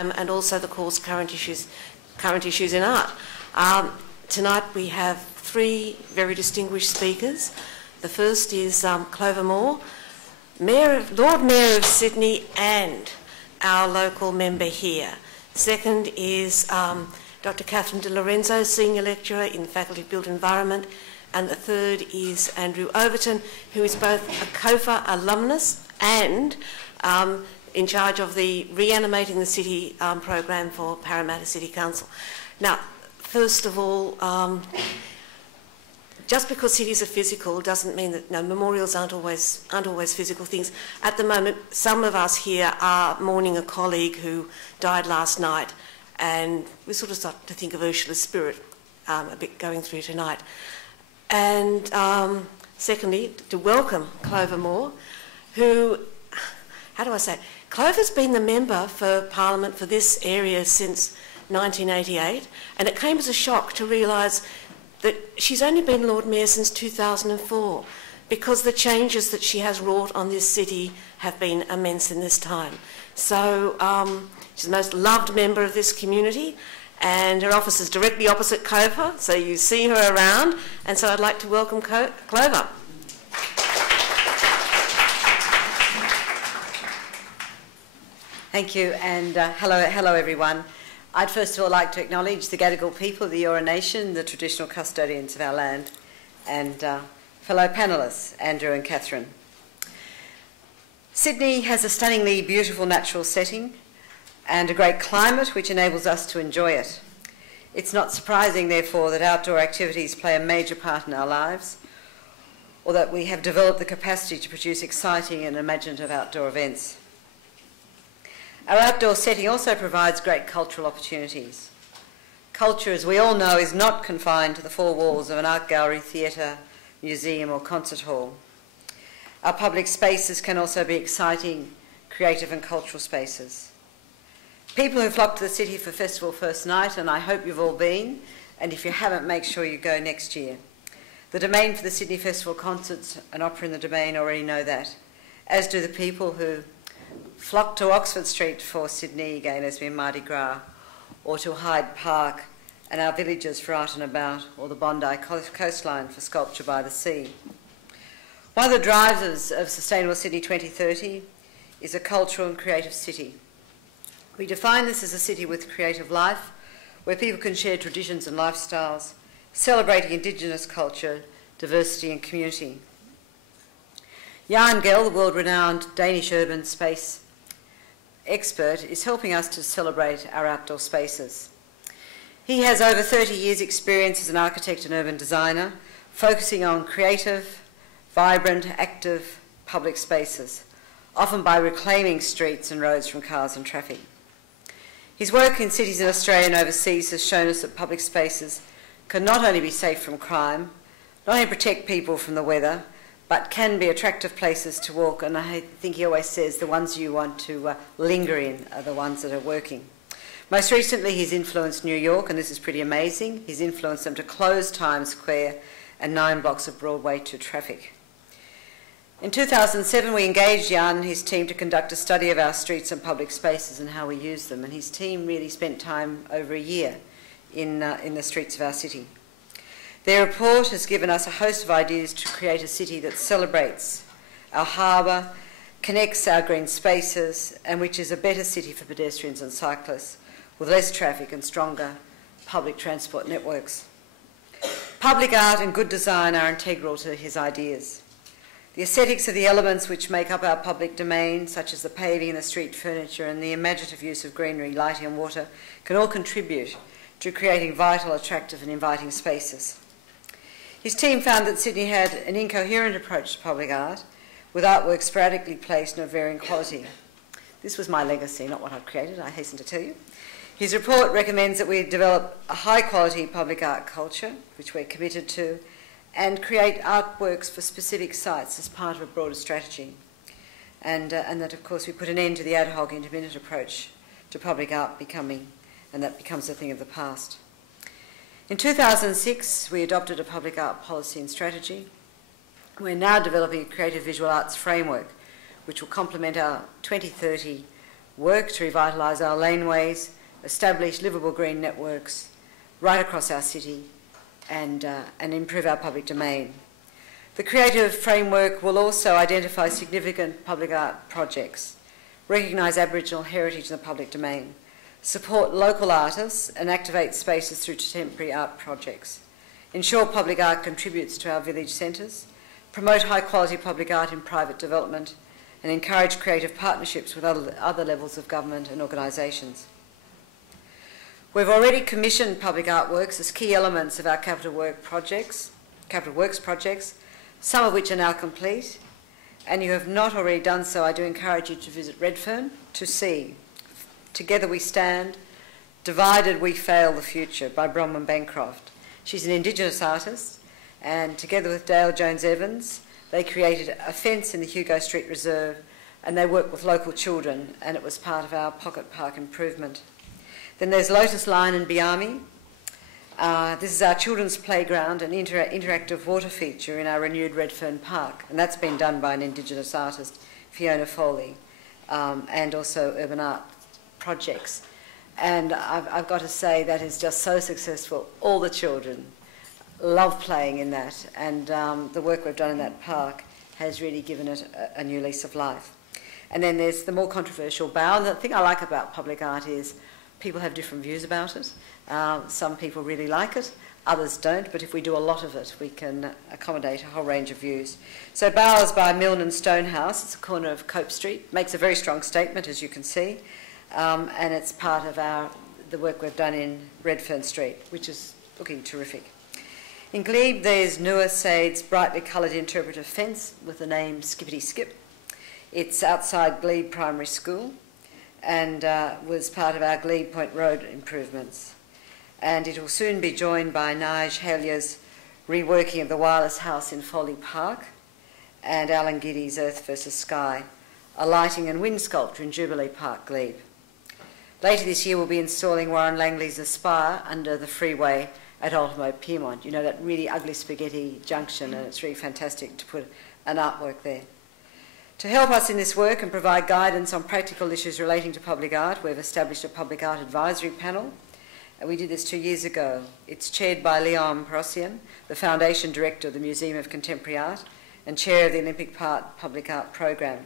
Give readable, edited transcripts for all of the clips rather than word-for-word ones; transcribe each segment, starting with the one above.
and also the course current issues in art. Tonight we have three very distinguished speakers. The first is Clover Moore, Lord Mayor of Sydney and our local member here. Second is Dr. Catherine de Lorenzo, Senior Lecturer in the Faculty of Built Environment. And the third is Andrew Overton, who is both a COFA alumnus and in charge of the Reanimating the City program for Parramatta City Council. Now, first of all, just because cities are physical doesn't mean that memorials aren't always physical things. At the moment, some of us here are mourning a colleague who died last night, and we sort of start to think of Ursula's spirit a bit going through tonight. And secondly, to welcome Clover Moore, who, how do I say it? Clover's been the member for Parliament for this area since 1988, and it came as a shock to realise that she's only been Lord Mayor since 2004, because the changes that she has wrought on this city have been immense in this time. So she's the most loved member of this community, and her office is directly opposite COFA, so you see her around, and so I'd like to welcome Clover. Thank you, and hello everyone. I'd first of all like to acknowledge the Gadigal people of the Eora Nation, the traditional custodians of our land, and fellow panellists, Andrew and Catherine. Sydney has a stunningly beautiful natural setting and a great climate which enables us to enjoy it. It's not surprising, therefore, that outdoor activities play a major part in our lives, or that we have developed the capacity to produce exciting and imaginative outdoor events. Our outdoor setting also provides great cultural opportunities. Culture, as we all know, is not confined to the four walls of an art gallery, theatre, museum or concert hall. Our public spaces can also be exciting, creative and cultural spaces. People who flock to the city for Festival First Night, and I hope you've all been, and if you haven't, make sure you go next year. The domain for the Sydney Festival concerts and opera in the domain already know that, as do the people who flock to Oxford Street for Sydney Gay Lesbian Mardi Gras, or to Hyde Park and our villages for Art and About, or the Bondi coastline for Sculpture by the Sea. One of the drivers of Sustainable Sydney 2030 is a cultural and creative city. We define this as a city with creative life, where people can share traditions and lifestyles, celebrating Indigenous culture, diversity and community. Jan Gell, the world-renowned Danish urban space expert, is helping us to celebrate our outdoor spaces. He has over 30 years' experience as an architect and urban designer, focusing on creative, vibrant, active public spaces, often by reclaiming streets and roads from cars and traffic. His work in cities in Australia and overseas has shown us that public spaces can not only be safe from crime, not only protect people from the weather, but can be attractive places to walk, and I think he always says the ones you want to linger in are the ones that are working. Most recently he's influenced New York, and this is pretty amazing. He's influenced them to close Times Square and 9 blocks of Broadway to traffic. In 2007 we engaged Jan and his team to conduct a study of our streets and public spaces and how we use them, and his team really spent time over a year in the streets of our city. Their report has given us a host of ideas to create a city that celebrates our harbour, connects our green spaces, and which is a better city for pedestrians and cyclists, with less traffic and stronger public transport networks. Public art and good design are integral to his ideas. The aesthetics of the elements which make up our public domain, such as the paving and the street furniture and the imaginative use of greenery, lighting and water, can all contribute to creating vital, attractive and inviting spaces. His team found that Sydney had an incoherent approach to public art, with artwork sporadically placed and of varying quality. This was my legacy, not what I've created, I hasten to tell you. His report recommends that we develop a high-quality public art culture, which we're committed to, and create artworks for specific sites as part of a broader strategy. And that, of course, we put an end to the ad hoc intermittent approach to public art and that becomes a thing of the past. In 2006, we adopted a public art policy and strategy. We're now developing a creative visual arts framework, which will complement our 2030 work to revitalise our laneways, establish livable green networks right across our city, and improve our public domain. The creative framework will also identify significant public art projects, recognise Aboriginal heritage in the public domain, support local artists and activate spaces through contemporary art projects, ensure public art contributes to our village centres, promote high quality public art in private development, and encourage creative partnerships with other levels of government and organisations. We've already commissioned public artworks as key elements of our capital works projects, some of which are now complete, and you have not already done so, I do encourage you to visit Redfern to see Together We Stand, Divided We Fail the Future by Bronwyn Bancroft. She's an Indigenous artist, and together with Dale Jones-Evans, they created a fence in the Hugo Street Reserve, and they work with local children, and it was part of our pocket park improvement. Then there's Lotus Line in Biami. This is our children's playground, an interactive water feature in our renewed Redfern Park, and that's been done by an Indigenous artist, Fiona Foley, and also urban art projects. And I've got to say that is just so successful. All the children love playing in that, and the work we've done in that park has really given it a new lease of life. And then there's the more controversial bow, and the thing I like about public art is people have different views about it. Some people really like it, others don't, but if we do a lot of it, we can accommodate a whole range of views. So Bowers by Milne and Stonehouse, it's a corner of Cope Street, makes a very strong statement, as you can see, and it's part of the work we've done in Redfern Street, which is looking terrific. In Glebe, there's Nua Said's brightly coloured interpretive fence with the name Skippity Skip. It's outside Glebe Primary School, and was part of our Glebe Point Road improvements. And it will soon be joined by Nige Halia's reworking of the Wireless House in Foley Park, and Alan Giddy's Earth versus Sky, a lighting and wind sculpture in Jubilee Park, Glebe. Later this year we'll be installing Warren Langley's Aspire under the freeway at Ultimo Piedmont. You know, that really ugly spaghetti junction, and it's really fantastic to put an artwork there. To help us in this work and provide guidance on practical issues relating to public art, we've established a public art advisory panel. And we did this 2 years ago. It's chaired by Leon Perossian, the Foundation Director of the Museum of Contemporary Art and Chair of the Olympic Park Public Art Programme.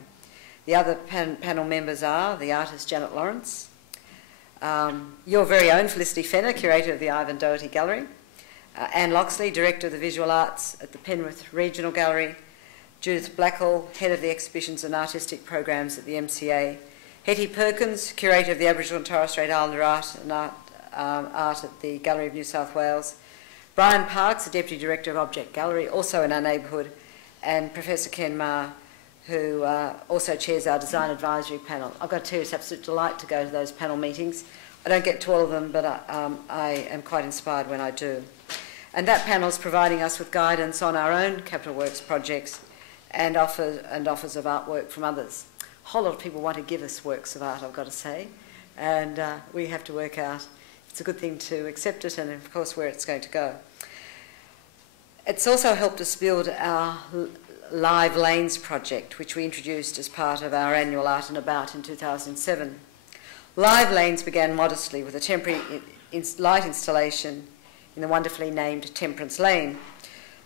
The other panel members are the artist Janet Lawrence, your very own Felicity Fenner, Curator of the Ivan Doherty Gallery, Anne Loxley, Director of the Visual Arts at the Penrith Regional Gallery, Judith Blackall, Head of the Exhibitions and Artistic Programs at the MCA, Hetty Perkins, Curator of the Aboriginal and Torres Strait Islander Art and Art at the Gallery of New South Wales, Brian Parks, the Deputy Director of Object Gallery, also in our neighbourhood, and Professor Ken Maher, who also chairs our Design Advisory Panel. I've got to tell you, it's an absolute delight to go to those panel meetings. I don't get to all of them, but I am quite inspired when I do. And that panel is providing us with guidance on our own capital works projects and offers of artwork from others. A whole lot of people want to give us works of art, I've got to say, and we have to work out it's a good thing to accept it and, of course, where it's going to go. It's also helped us build our Live Lanes project, which we introduced as part of our annual Art and About in 2007. Live Lanes began modestly with a temporary light installation in the wonderfully named Temperance Lane.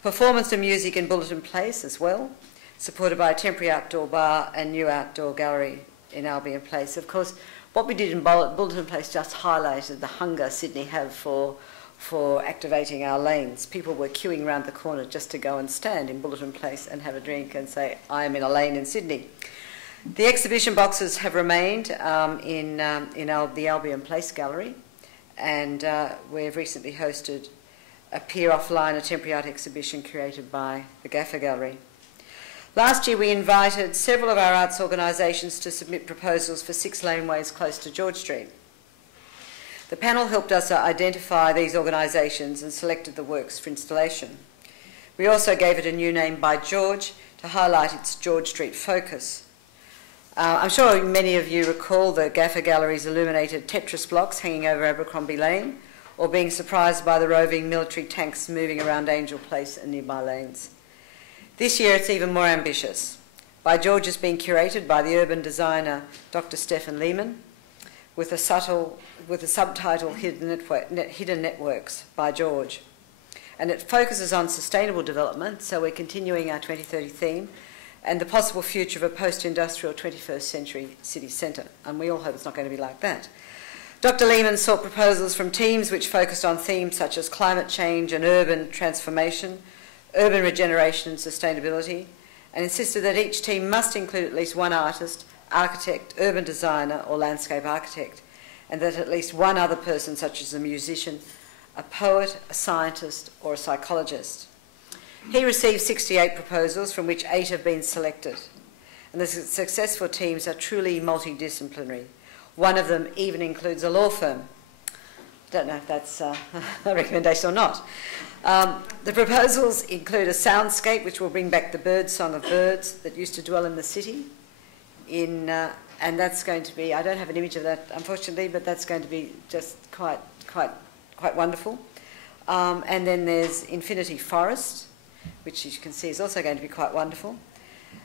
Performance and music in Bulletin Place as well, supported by a temporary outdoor bar and new outdoor gallery in Albion Place. Of course, what we did in Bulletin Place just highlighted the hunger Sydney have for activating our lanes. People were queuing around the corner just to go and stand in Bulletin Place and have a drink and say, I am in a lane in Sydney. The exhibition boxes have remained in the Albion Place Gallery, and we've recently hosted a Pier Offline, a temporary art exhibition created by the Gaffer Gallery. Last year we invited several of our arts organisations to submit proposals for 6 laneways close to George Street. The panel helped us identify these organisations and selected the works for installation. We also gave it a new name by George to highlight its George Street focus. I'm sure many of you recall the Gaffer Gallery's illuminated Tetris blocks hanging over Abercrombie Lane, or being surprised by the roving military tanks moving around Angel Place and nearby lanes. This year it's even more ambitious. By George is being curated by the urban designer Dr. Stephen Lehman, with a subtitle Hidden Networks by George. And it focuses on sustainable development, so we're continuing our 2030 theme, and the possible future of a post-industrial 21st century city centre. And we all hope it's not going to be like that. Dr. Lehman sought proposals from teams which focused on themes such as climate change and urban transformation, urban regeneration and sustainability, and insisted that each team must include at least one artist, architect, urban designer or landscape architect, and that at least one other person such as a musician, a poet, a scientist or a psychologist. He received 68 proposals, from which 8 have been selected. And the successful teams are truly multidisciplinary. One of them even includes a law firm. Don't know if that's a recommendation or not. The proposals include a soundscape which will bring back the bird song of birds that used to dwell in the city. And that's going to be, I don't have an image of that unfortunately, but that's going to be just quite wonderful. And then there's Infinity Forest, which you can see is also going to be quite wonderful.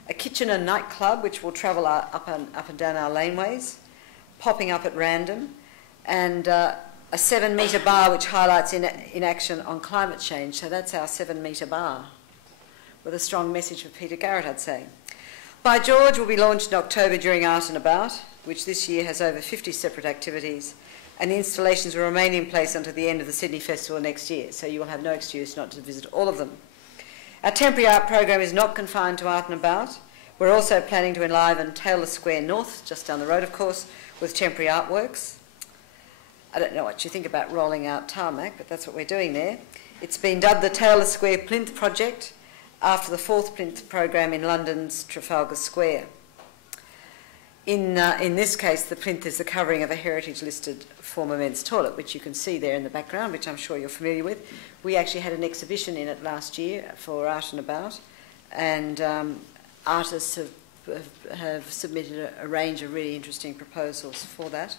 A kitchen and nightclub which will travel up and down our laneways, popping up at random, and a 7-metre bar which highlights inaction on climate change. So that's our 7-metre bar, with a strong message for Peter Garrett, I'd say. By George will be launched in October during Art and About, which this year has over 50 separate activities, and the installations will remain in place until the end of the Sydney Festival next year, so you will have no excuse not to visit all of them. Our temporary art program is not confined to Art and About. We're also planning to enliven Taylor Square North, just down the road of course, with temporary artworks. I don't know what you think about rolling out tarmac, but that's what we're doing there. It's been dubbed the Taylor Square Plinth Project, after the 4th Plinth program in London's Trafalgar Square. In this case, the plinth is the covering of a heritage-listed former men's toilet, which you can see there in the background, which I'm sure you're familiar with. We actually had an exhibition in it last year for Art and About, and artists have submitted a range of really interesting proposals for that.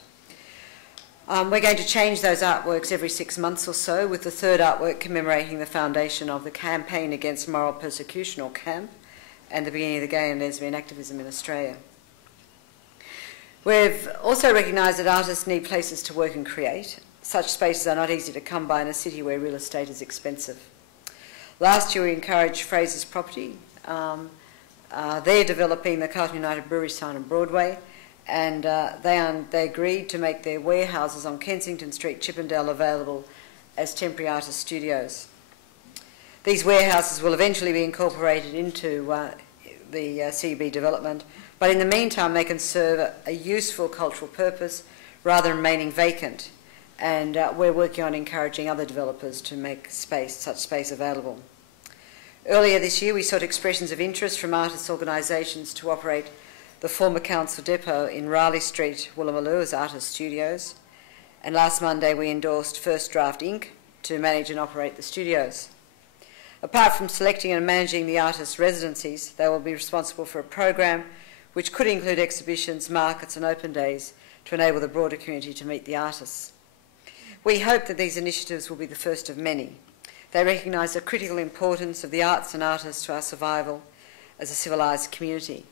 We're going to change those artworks every 6 months or so, with the 3rd artwork commemorating the foundation of the Campaign Against Moral Persecution, or CAMP, and the beginning of the gay and lesbian activism in Australia. We've also recognised that artists need places to work and create. Such spaces are not easy to come by in a city where real estate is expensive. Last year we encouraged Fraser's Property. They're developing the Carlton United Brewery sign on Broadway, and they agreed to make their warehouses on Kensington Street, Chippendale, available as temporary artist studios. These warehouses will eventually be incorporated into the CB development, but in the meantime they can serve a useful cultural purpose rather than remaining vacant, and we're working on encouraging other developers to make such space available. Earlier this year we sought expressions of interest from artists' organisations to operate the former council depot in Raleigh Street, Woolloomooloo, as artist studios, and last Monday we endorsed First Draft Inc. to manage and operate the studios. Apart from selecting and managing the artists' residencies, they will be responsible for a program which could include exhibitions, markets and open days to enable the broader community to meet the artists. We hope that these initiatives will be the first of many. They recognise the critical importance of the arts and artists to our survival as a civilised community.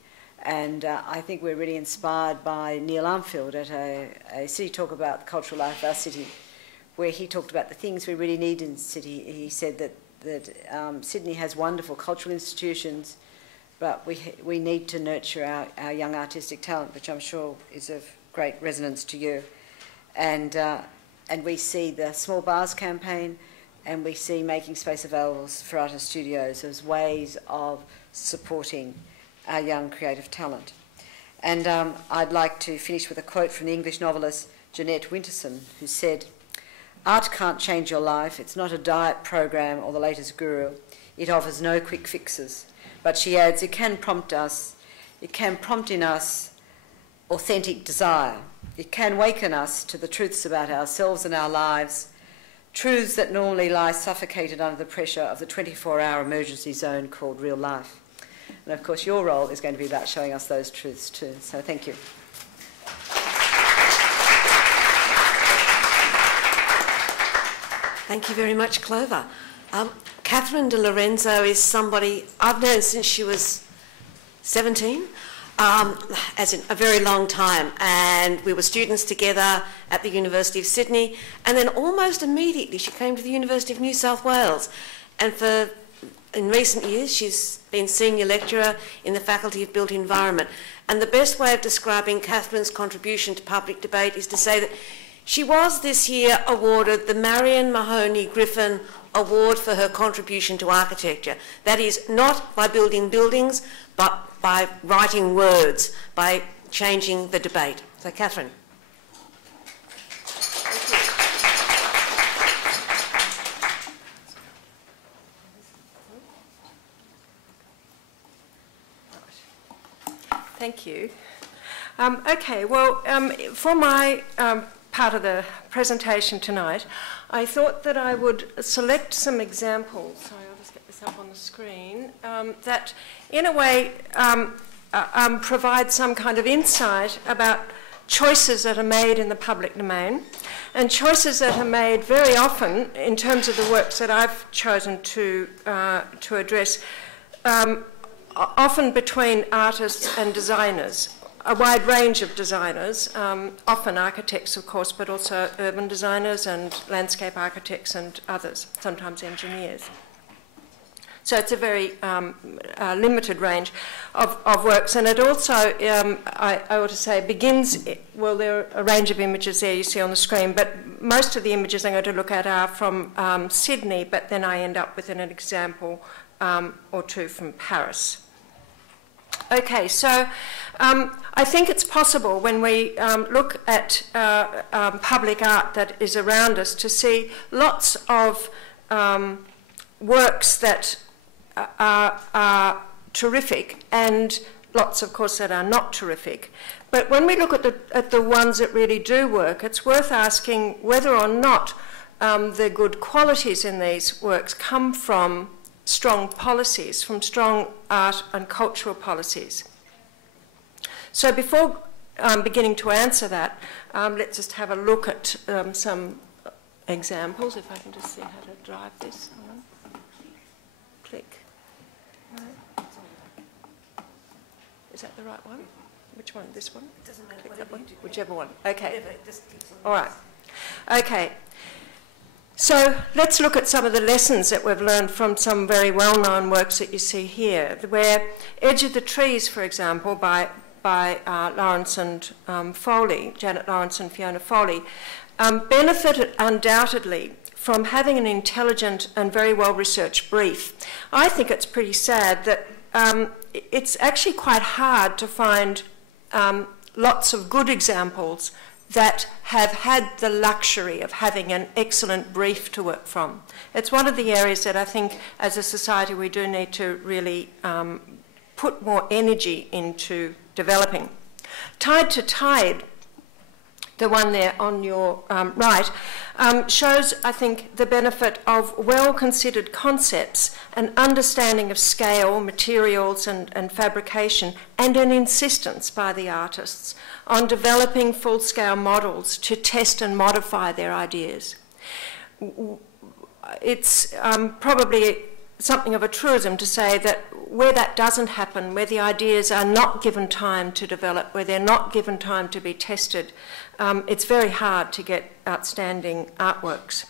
And I think we're really inspired by Neil Armfield at a city talk about the cultural life of our city, where he talked about the things we really need in the city. He said that Sydney has wonderful cultural institutions, but we need to nurture our young artistic talent, which I'm sure is of great resonance to you. And we see the Small Bars campaign, and we see making space available for artist studios as ways of supporting our young creative talent. And I'd like to finish with a quote from the English novelist Jeanette Winterson, who said, "Art can't change your life. It's not a diet program or the latest guru. It offers no quick fixes." But she adds, it can prompt in us authentic desire. It can waken us to the truths about ourselves and our lives, truths that normally lie suffocated under the pressure of the 24-hour emergency zone called real life. And of course your role is going to be about showing us those truths too. So thank you. Thank you very much, Clover. Catherine de Lorenzo is somebody I've known since she was 17. as in a very long time, and we were students together at the University of Sydney, and then almost immediately she came to the University of New South Wales, and in recent years she's been senior lecturer in the Faculty of Built Environment. And the best way of describing Catherine's contribution to public debate is to say that she was this year awarded the Marion Mahoney Griffin Award for her contribution to architecture. That is, not by building buildings, but by writing words, by changing the debate. So, Catherine. Thank you. Okay, well, for my part of the presentation tonight, I thought that I would select some examples. Sorry, I'll just get this up on the screen, that in a way provide some kind of insight about choices that are made in the public domain, and choices that are made very often in terms of the works that I've chosen to address, often between artists and designers, a wide range of designers, often architects, of course, but also urban designers and landscape architects and others, sometimes engineers. So it's a very limited range of works, and it also, I ought to say, begins, well, there are a range of images there you see on the screen, but most of the images I'm going to look at are from Sydney, but then I end up with an example or two from Paris. Okay, so I think it's possible when we look at public art that is around us to see lots of works that are terrific and lots, of course, that are not terrific. But when we look at the ones that really do work, it's worth asking whether or not the good qualities in these works come from strong policies, from strong art and cultural policies. So before beginning to answer that, let's just have a look at some examples, if I can just see how to drive this. Hold on. Click. No. Is that the right one? Which one? This one? It doesn't matter. Click that one? Whichever one. Okay. Whatever, just clicks on. All right. Okay. So let's look at some of the lessons that we've learned from some very well-known works that you see here, where Edge of the Trees, for example, by Lawrence and Foley, Janet Lawrence and Fiona Foley, benefited undoubtedly from having an intelligent and very well-researched brief. I think it's pretty sad that it's actually quite hard to find lots of good examples that have had the luxury of having an excellent brief to work from. It's one of the areas that I think as a society we do need to really put more energy into developing. Tide to Tide, the one there on your right, shows, I think, the benefit of well-considered concepts, an understanding of scale, materials and fabrication, and an insistence by the artists on developing full-scale models to test and modify their ideas. It's probably something of a truism to say that where that doesn't happen, where the ideas are not given time to develop, where they're not given time to be tested, it's very hard to get outstanding artworks.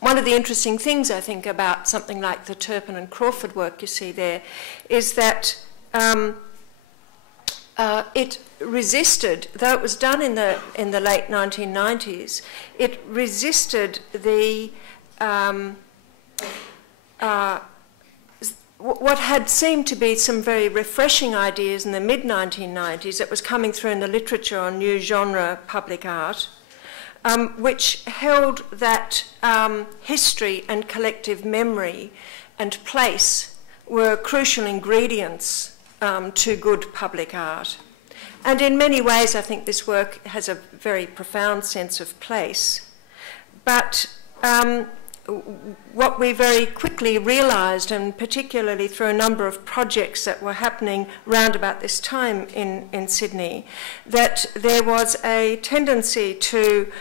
One of the interesting things, I think, about something like the Turpin and Crawford work you see there is that it resisted, though it was done in the late 1990s, it resisted the what had seemed to be some very refreshing ideas in the mid-1990s that was coming through in the literature on new genre public art, which held that history and collective memory and place were crucial ingredients to good public art. And in many ways, I think this work has a very profound sense of place. But what we very quickly realised, and particularly through a number of projects that were happening round about this time in Sydney, that there was a tendency to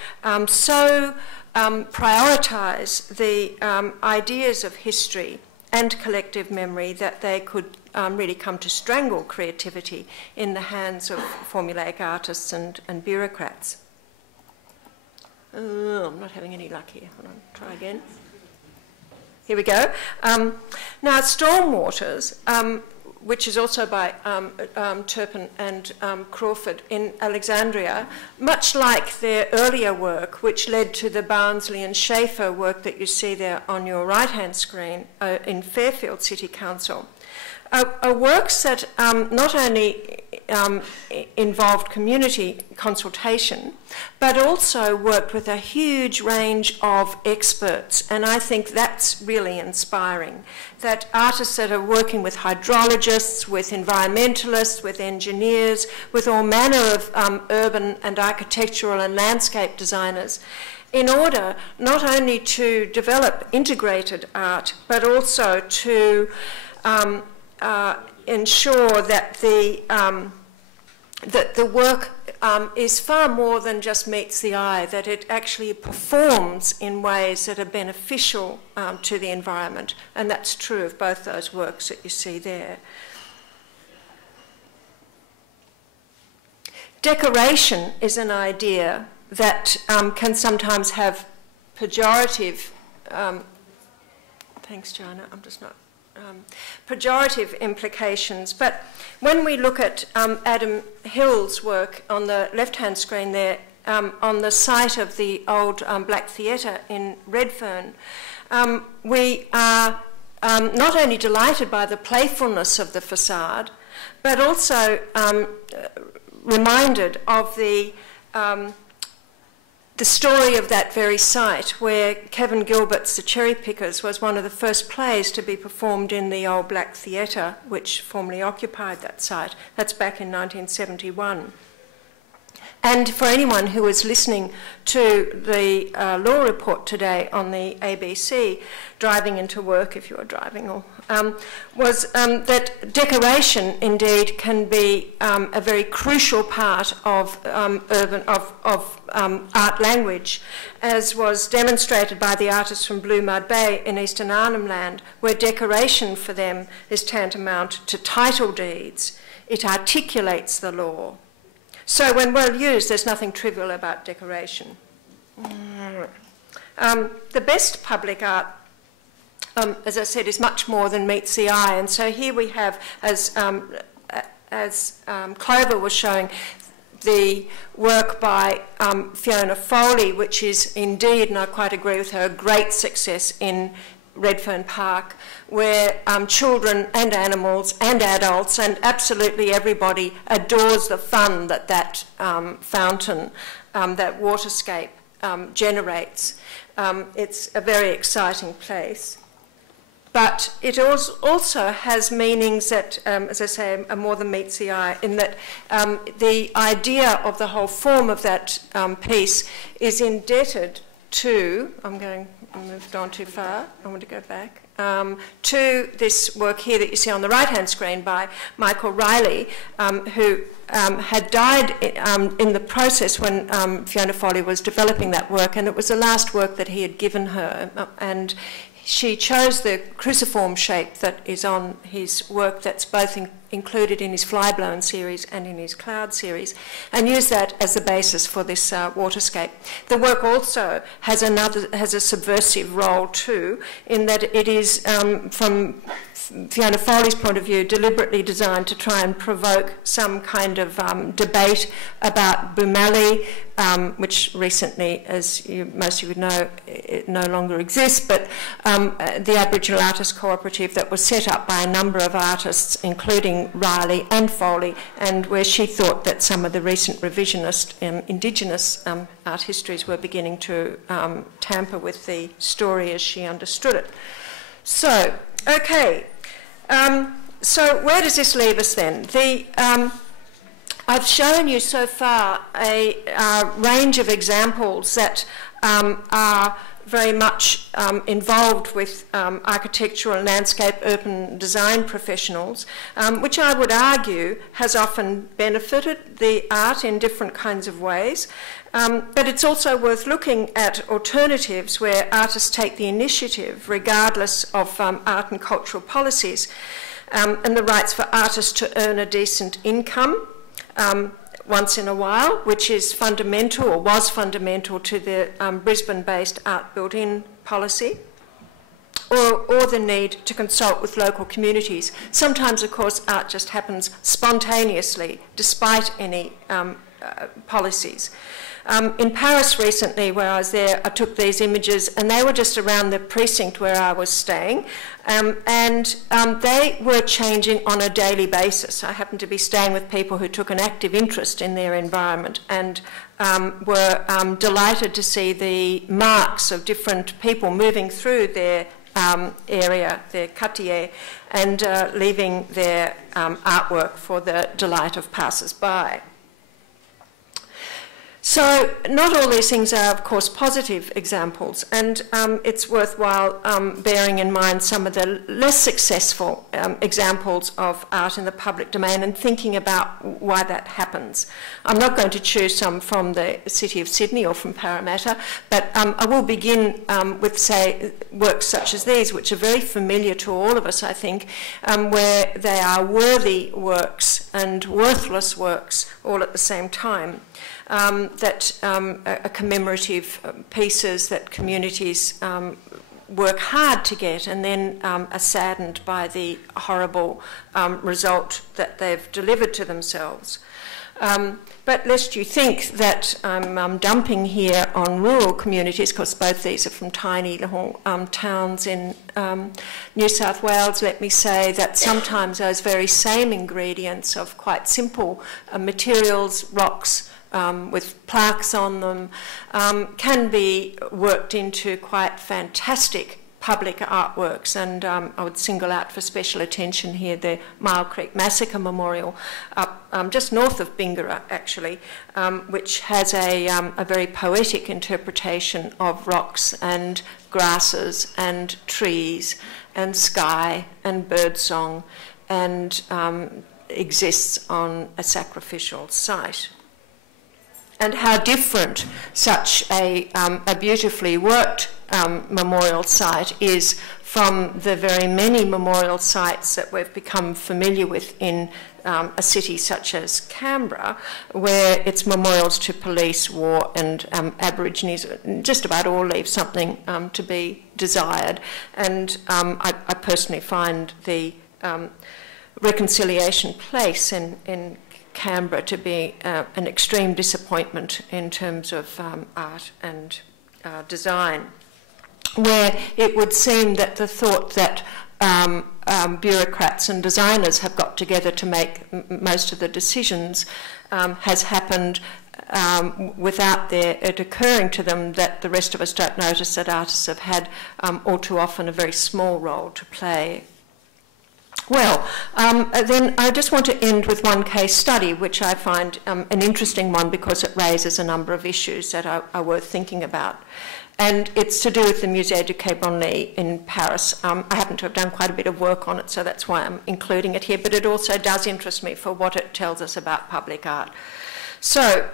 prioritise the ideas of history and collective memory that they could really come to strangle creativity in the hands of formulaic artists and bureaucrats. Oh, I'm not having any luck here. Hold on, try again. Here we go. Now, Stormwaters, which is also by Turpin and Crawford in Alexandria, much like their earlier work, which led to the Barnsley and Schaefer work that you see there on your right-hand screen in Fairfield City Council, are works that not only involved community consultation, but also worked with a huge range of experts. And I think that's really inspiring, that artists that are working with hydrologists, with environmentalists, with engineers, with all manner of urban and architectural and landscape designers, in order not only to develop integrated art, but also to ensure that the work is far more than just meets the eye, that it actually performs in ways that are beneficial to the environment. And that's true of both those works that you see there. Decoration is an idea that can sometimes have pejorative, thanks Joanna, I'm just not, pejorative implications. But when we look at Adam Hill's work on the left-hand screen there, on the site of the old Black Theatre in Redfern, we are not only delighted by the playfulness of the facade, but also reminded of the story of that very site, where Kevin Gilbert's The Cherry Pickers was one of the first plays to be performed in the old Black Theatre, which formerly occupied that site. That's back in 1971. And for anyone who was listening to the law report today on the ABC, driving into work if you are driving, or was that decoration indeed can be a very crucial part of art language, as was demonstrated by the artists from Blue Mud Bay in Eastern Arnhem Land, where decoration for them is tantamount to title deeds. It articulates the law. So when well used, there's nothing trivial about decoration. The best public art, as I said, is much more than meets the eye. And so here we have, as Clover was showing, the work by Fiona Foley, which is indeed, and I quite agree with her, a great success in Redfern Park, where children and animals and adults and absolutely everybody adores the fun that that fountain, that waterscape generates. It's a very exciting place. But it also has meanings that, as I say, are more than meets the eye, in that the idea of the whole form of that piece is indebted to, I moved on too far, I want to go back, to this work here that you see on the right-hand screen by Michael Riley, who had died in the process when Fiona Foley was developing that work, and it was the last work that he had given her. And she chose the cruciform shape that is on his work, that's both included in his Flyblown series and in his Cloud series, and used that as the basis for this waterscape. The work also has a subversive role too, in that it is, from Fiona Foley's point of view, deliberately designed to try and provoke some kind of debate about Boumali, which recently, as most of you would know, it no longer exists, but the Aboriginal Artists Cooperative that was set up by a number of artists, including Riley and Foley, and where she thought that some of the recent revisionist Indigenous art histories were beginning to tamper with the story as she understood it. So, okay. So where does this leave us then? I've shown you so far a range of examples that are very much involved with architectural and landscape urban design professionals, which I would argue has often benefited the art in different kinds of ways. But it's also worth looking at alternatives where artists take the initiative, regardless of art and cultural policies, and the rights for artists to earn a decent income once in a while, which is fundamental, or was fundamental, to the Brisbane-based art built-in policy, or the need to consult with local communities. Sometimes, of course, art just happens spontaneously, despite any policies. In Paris recently, where I was there, I took these images, and they were just around the precinct where I was staying, and they were changing on a daily basis. I happened to be staying with people who took an active interest in their environment and were delighted to see the marks of different people moving through their area, their quartier, and leaving their artwork for the delight of passers-by. So not all these things are, of course, positive examples, and it's worthwhile bearing in mind some of the less successful examples of art in the public domain and thinking about why that happens. I'm not going to choose some from the City of Sydney or from Parramatta, but I will begin with, say, works such as these, which are very familiar to all of us, I think, where they are worthy works and worthless works all at the same time. That are commemorative pieces that communities work hard to get and then are saddened by the horrible result that they've delivered to themselves. But lest you think that I'm dumping here on rural communities, because both these are from tiny little towns in New South Wales, let me say that sometimes those very same ingredients of quite simple materials, rocks, with plaques on them, can be worked into quite fantastic public artworks. And I would single out for special attention here the Mile Creek Massacre Memorial up just north of Bingara, actually, which has a very poetic interpretation of rocks and grasses and trees and sky and birdsong, and exists on a sacrificial site. And how different such a beautifully worked memorial site is from the very many memorial sites that we've become familiar with in a city such as Canberra, where it's memorials to police, war and Aborigines. Just about all leave something to be desired. And I personally find the Reconciliation Place in Canberra to be an extreme disappointment in terms of art and design, where it would seem that the thought that bureaucrats and designers have got together to make most of the decisions has happened without it occurring to them that the rest of us don't notice that artists have had all too often a very small role to play. Well, then I just want to end with one case study, which I find an interesting one because it raises a number of issues that are worth thinking about. And it's to do with the Musée du Quai Branly in Paris. I happen to have done quite a bit of work on it, so that's why I'm including it here, but it also does interest me for what it tells us about public art. So,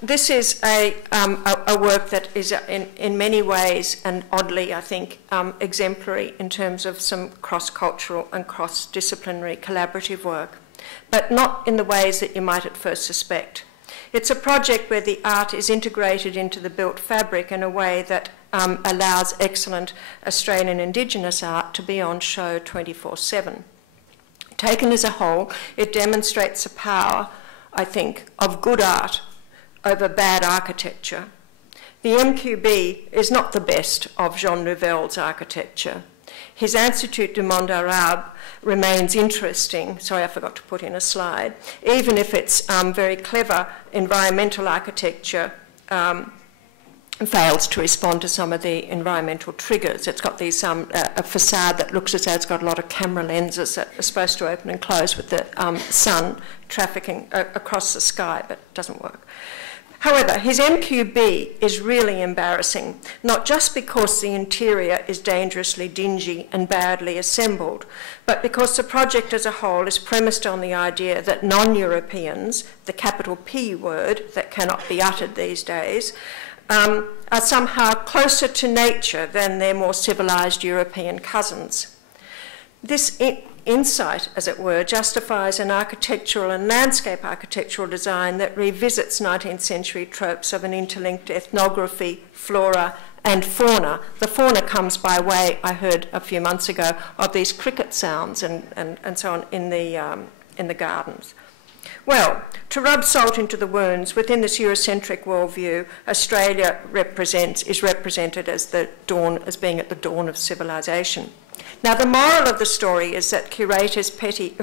this is a work that is in many ways, and oddly I think, exemplary in terms of some cross-cultural and cross-disciplinary collaborative work, but not in the ways that you might at first suspect. It's a project where the art is integrated into the built fabric in a way that allows excellent Australian Indigenous art to be on show 24/7. Taken as a whole, it demonstrates the power, I think, of good art over bad architecture. The MQB is not the best of Jean Nouvel's architecture. His Institut du Monde Arabe remains interesting. Sorry, I forgot to put in a slide. Even if it's very clever environmental architecture fails to respond to some of the environmental triggers. It's got these a facade that looks as though it's got a lot of camera lenses that are supposed to open and close with the sun trafficking across the sky, but it doesn't work. However, his MQB is really embarrassing, not just because the interior is dangerously dingy and badly assembled, but because the project as a whole is premised on the idea that non-Europeans, the capital P word that cannot be uttered these days, are somehow closer to nature than their more civilised European cousins. This insight, as it were, justifies an architectural and landscape architectural design that revisits 19th century tropes of an interlinked ethnography, flora and fauna. The fauna comes by way, I heard a few months ago, of these cricket sounds and so on in the gardens. Well, to rub salt into the wounds, within this Eurocentric worldview, Australia is represented as being at the dawn of civilisation. Now, the moral of the story is that curators Hetty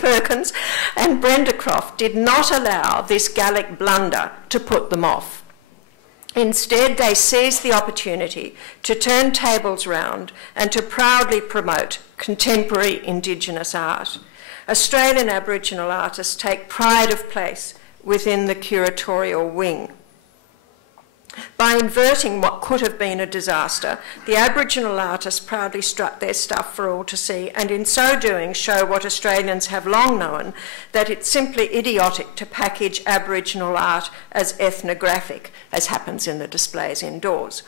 Perkins and Brenda Croft did not allow this Gallic blunder to put them off. Instead, they seized the opportunity to turn tables round and to proudly promote contemporary Indigenous art. Australian Aboriginal artists take pride of place within the curatorial wing. By inverting what could have been a disaster, the Aboriginal artists proudly strut their stuff for all to see, and in so doing show what Australians have long known, that it's simply idiotic to package Aboriginal art as ethnographic, as happens in the displays indoors.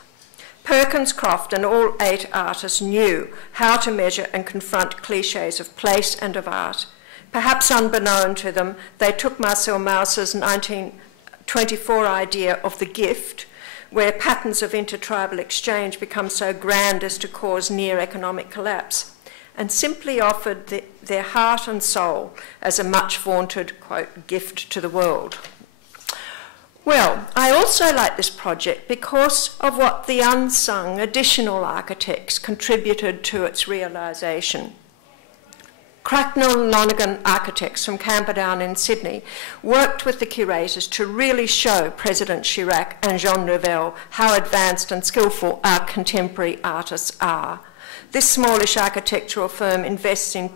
Perkins, Croft and all 8 artists knew how to measure and confront clichés of place and of art. Perhaps unbeknown to them, they took Marcel Mauss's 1924 idea of the gift, where patterns of intertribal exchange become so grand as to cause near economic collapse, and simply offered their heart and soul as a much vaunted, quote, gift to the world. Well, I also like this project because of what the unsung additional architects contributed to its realisation. Cracknell Lonegan architects from Camperdown in Sydney worked with the curators to really show President Chirac and Jean Nouvel how advanced and skillful our contemporary artists are. This smallish architectural firm invests in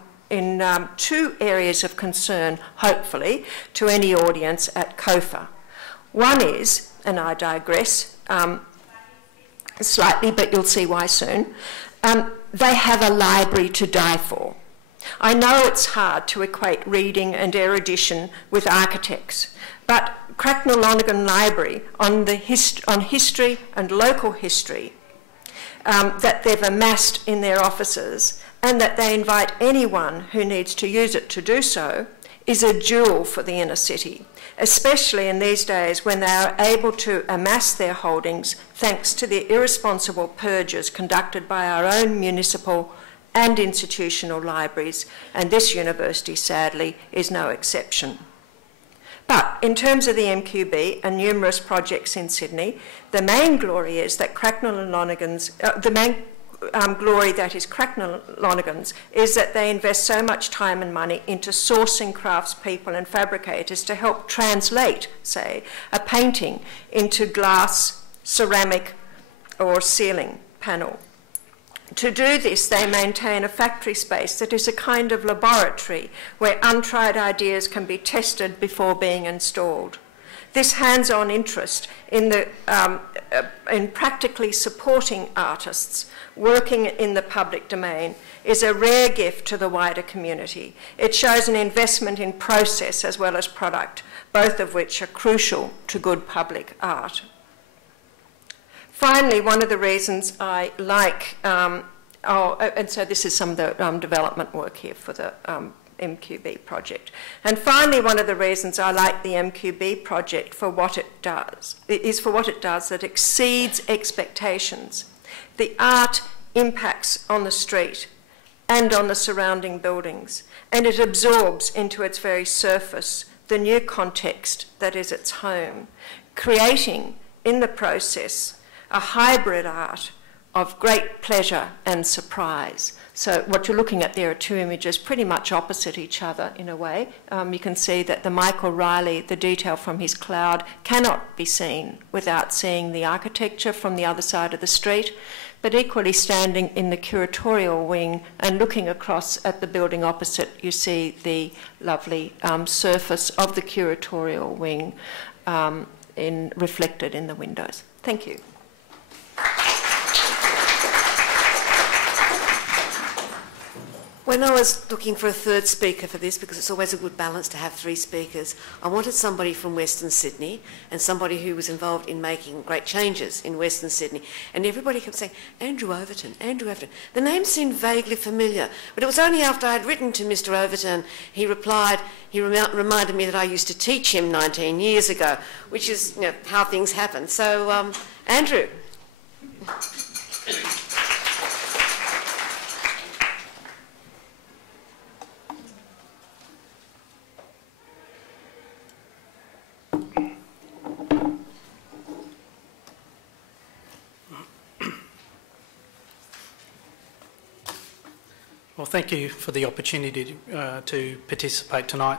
2 areas of concern, hopefully, to any audience at COFA. One is, and I digress slightly, but you'll see why soon, they have a library to die for. I know it's hard to equate reading and erudition with architects, but Cracknell Lonegan Library on history and local history that they've amassed in their offices, and that they invite anyone who needs to use it to do so, is a jewel for the inner city, especially in these days when they are able to amass their holdings thanks to the irresponsible purges conducted by our own municipal and institutional libraries, and this university, sadly, is no exception. But in terms of the MQB and numerous projects in Sydney, the main glory is that Cracknell and Lonegan's, glory that is Cracknell Lonegan's is that they invest so much time and money into sourcing craftspeople and fabricators to help translate, say, a painting into glass, ceramic or ceiling panel. To do this, they maintain a factory space that is a kind of laboratory where untried ideas can be tested before being installed. This hands-on interest in practically supporting artists working in the public domain is a rare gift to the wider community. It shows an investment in process as well as product, both of which are crucial to good public art. Finally, one of the reasons I like, and so this is some of the development work here for the MQB project. And finally, one of the reasons I like the MQB project for what it does, that exceeds expectations. The art impacts on the street and on the surrounding buildings, and it absorbs into its very surface the new context that is its home, creating in the process a hybrid art of great pleasure and surprise. So what you're looking at there are two images pretty much opposite each other in a way. You can see that the Michael Riley, the detail from his cloud, cannot be seen without seeing the architecture from the other side of the street, but equally standing in the curatorial wing and looking across at the building opposite, you see the lovely surface of the curatorial wing reflected in the windows. Thank you. When I was looking for a third speaker for this, because it's always a good balance to have three speakers, I wanted somebody from Western Sydney and somebody who was involved in making great changes in Western Sydney. And everybody kept saying, Andrew Overton, Andrew Overton. The name seemed vaguely familiar, but it was only after I had written to Mr Overton, he replied, he reminded me that I used to teach him 19 years ago, which is, you know, how things happen. So, Andrew. Well, thank you for the opportunity to participate tonight.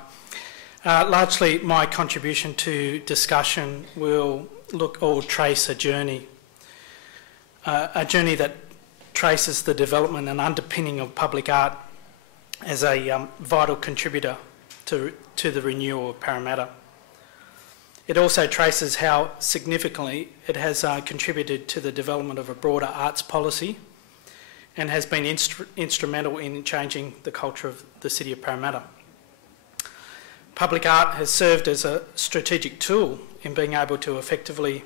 Largely, my contribution to discussion will look or trace a journey that traces the development and underpinning of public art as a vital contributor to the renewal of Parramatta. It also traces how significantly it has contributed to the development of a broader arts policy and has been instrumental in changing the culture of the city of Parramatta. Public art has served as a strategic tool in being able to effectively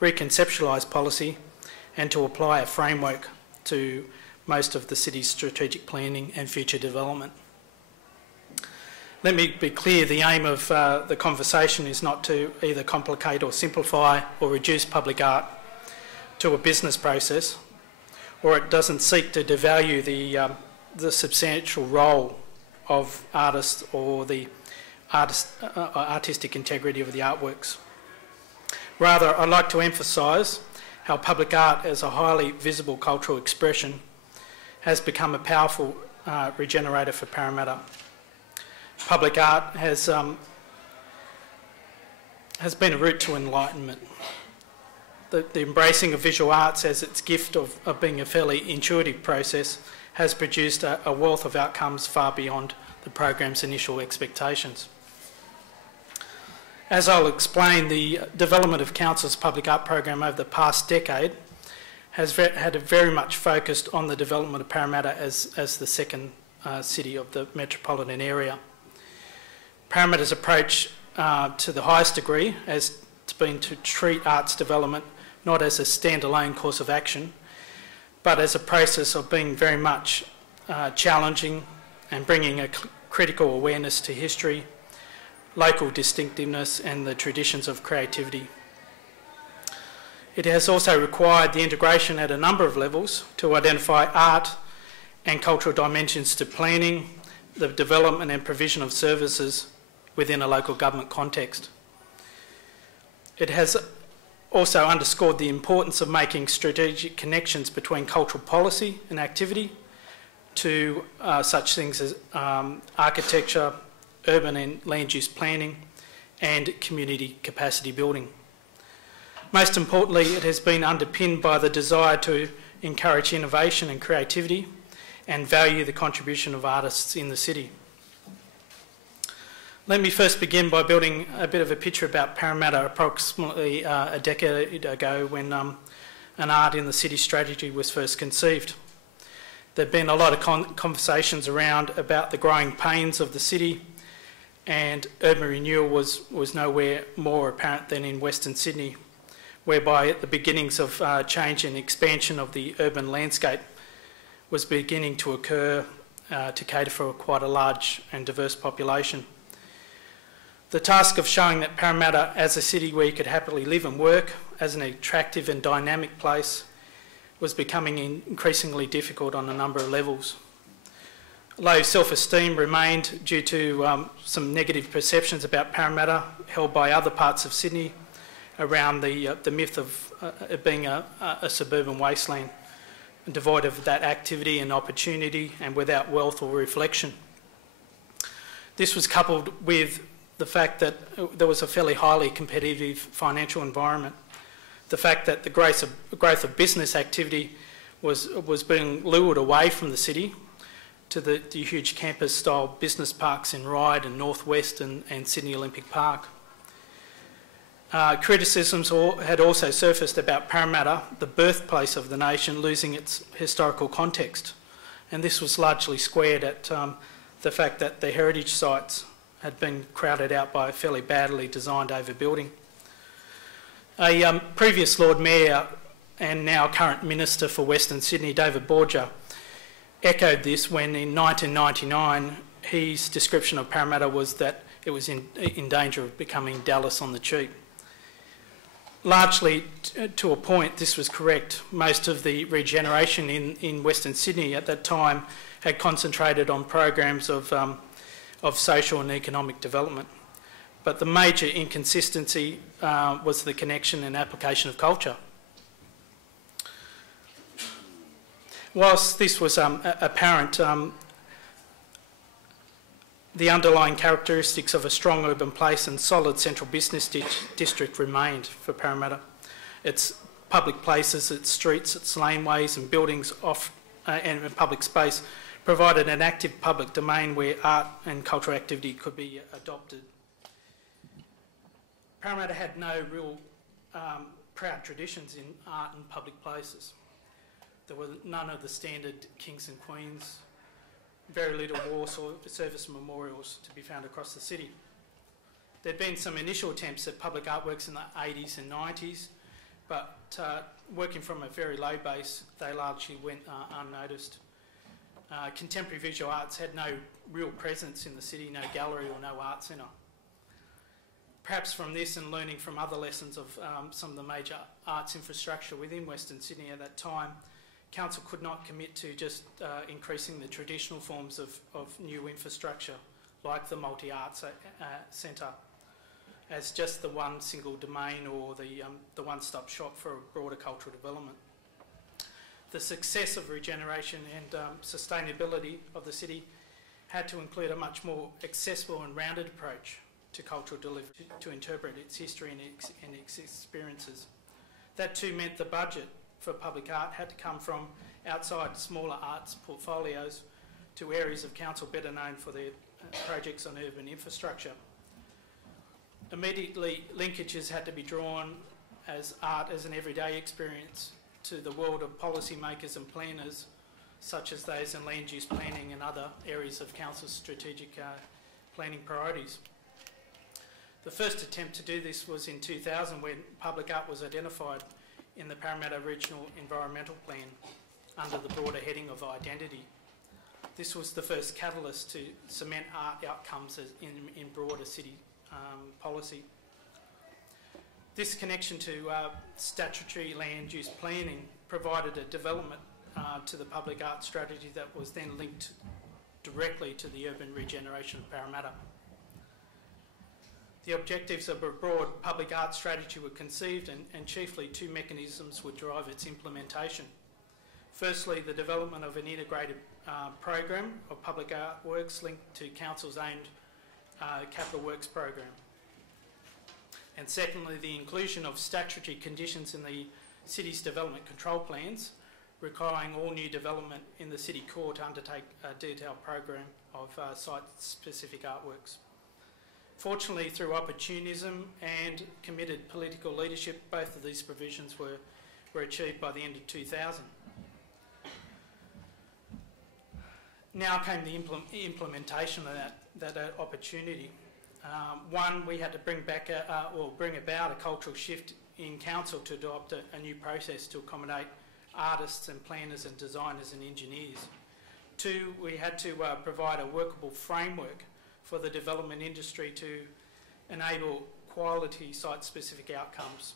reconceptualise policy and to apply a framework to most of the city's strategic planning and future development. Let me be clear, the aim of the conversation is not to either complicate or simplify or reduce public art to a business process, or it doesn't seek to devalue the substantial role of artists or the artistic integrity of the artworks. Rather, I'd like to emphasise how public art as a highly visible cultural expression has become a powerful regenerator for Parramatta. Public art has been a route to enlightenment. The embracing of visual arts as its gift of being a fairly intuitive process has produced a wealth of outcomes far beyond the program's initial expectations. As I'll explain, the development of Council's public art program over the past decade has very much focused on the development of Parramatta as the second city of the metropolitan area. Parramatta's approach to the highest degree has been to treat arts development not as a standalone course of action, but as a process of being very much challenging and bringing a critical awareness to history, local distinctiveness and the traditions of creativity. It has also required the integration at a number of levels to identify art and cultural dimensions to planning, the development and provision of services within a local government context. It has also underscored the importance of making strategic connections between cultural policy and activity to such things as architecture, urban and land use planning, and community capacity building. Most importantly, it has been underpinned by the desire to encourage innovation and creativity and value the contribution of artists in the city. Let me first begin by building a bit of a picture about Parramatta approximately a decade ago when an art in the city strategy was first conceived. There'd been a lot of conversations around about the growing pains of the city, and urban renewal was nowhere more apparent than in Western Sydney, whereby at the beginnings of change and expansion of the urban landscape was beginning to occur to cater for quite a large and diverse population. The task of showing that Parramatta as a city where you could happily live and work as an attractive and dynamic place was becoming increasingly difficult on a number of levels. Low self-esteem remained due to some negative perceptions about Parramatta held by other parts of Sydney around the myth of it being a suburban wasteland devoid of that activity and opportunity and without wealth or reflection. This was coupled with the fact that there was a fairly highly competitive financial environment, the fact that the growth of business activity was being lured away from the city to the huge campus-style business parks in Ryde and North West and Sydney Olympic Park. Criticisms had also surfaced about Parramatta, the birthplace of the nation, losing its historical context. And this was largely squared at the fact that the heritage sites had been crowded out by a fairly badly designed overbuilding. A previous Lord Mayor and now current Minister for Western Sydney, David Borger, echoed this when in 1999 his description of Parramatta was that it was in danger of becoming Dallas on the cheap. Largely to a point, this was correct. Most of the regeneration in Western Sydney at that time had concentrated on programs of social and economic development. But the major inconsistency was the connection and application of culture. Whilst this was apparent, the underlying characteristics of a strong urban place and solid central business district remained for Parramatta. Its public places, its streets, its laneways and buildings and public space provided an active public domain where art and cultural activity could be adopted. Parramatta had no real proud traditions in art and public places. There were none of the standard kings and queens, very little war service memorials to be found across the city. There'd been some initial attempts at public artworks in the 80s and 90s, but working from a very low base, they largely went unnoticed. Contemporary visual arts had no real presence in the city, no gallery or no art centre. Perhaps from this and learning from other lessons of some of the major arts infrastructure within Western Sydney at that time, Council could not commit to just increasing the traditional forms of new infrastructure, like the multi-arts centre, as just the one single domain or the one-stop shop for broader cultural development. The success of regeneration and sustainability of the city had to include a much more accessible and rounded approach to cultural delivery, to interpret its history and its experiences. That too meant the budget for public art had to come from outside smaller arts portfolios to areas of council better known for their projects on urban infrastructure. Immediately, linkages had to be drawn as art as an everyday experience to the world of policymakers and planners, such as those in land use planning and other areas of council's strategic planning priorities. The first attempt to do this was in 2000 when public art was identified in the Parramatta Regional Environmental Plan under the broader heading of identity. This was the first catalyst to cement art outcomes in broader city policy. This connection to statutory land use planning provided a development to the public art strategy that was then linked directly to the urban regeneration of Parramatta. The objectives of a broad public art strategy were conceived and chiefly two mechanisms would drive its implementation. Firstly, the development of an integrated program of public art works linked to Council's aimed capital works program. And secondly, the inclusion of statutory conditions in the city's development control plans, requiring all new development in the city core to undertake a detailed program of site-specific artworks. Fortunately, through opportunism and committed political leadership, both of these provisions were achieved by the end of 2000. Now came the implementation of that opportunity. One, we had to bring about a cultural shift in council to adopt a new process to accommodate artists and planners and designers and engineers. Two, we had to provide a workable framework for the development industry to enable quality site-specific outcomes.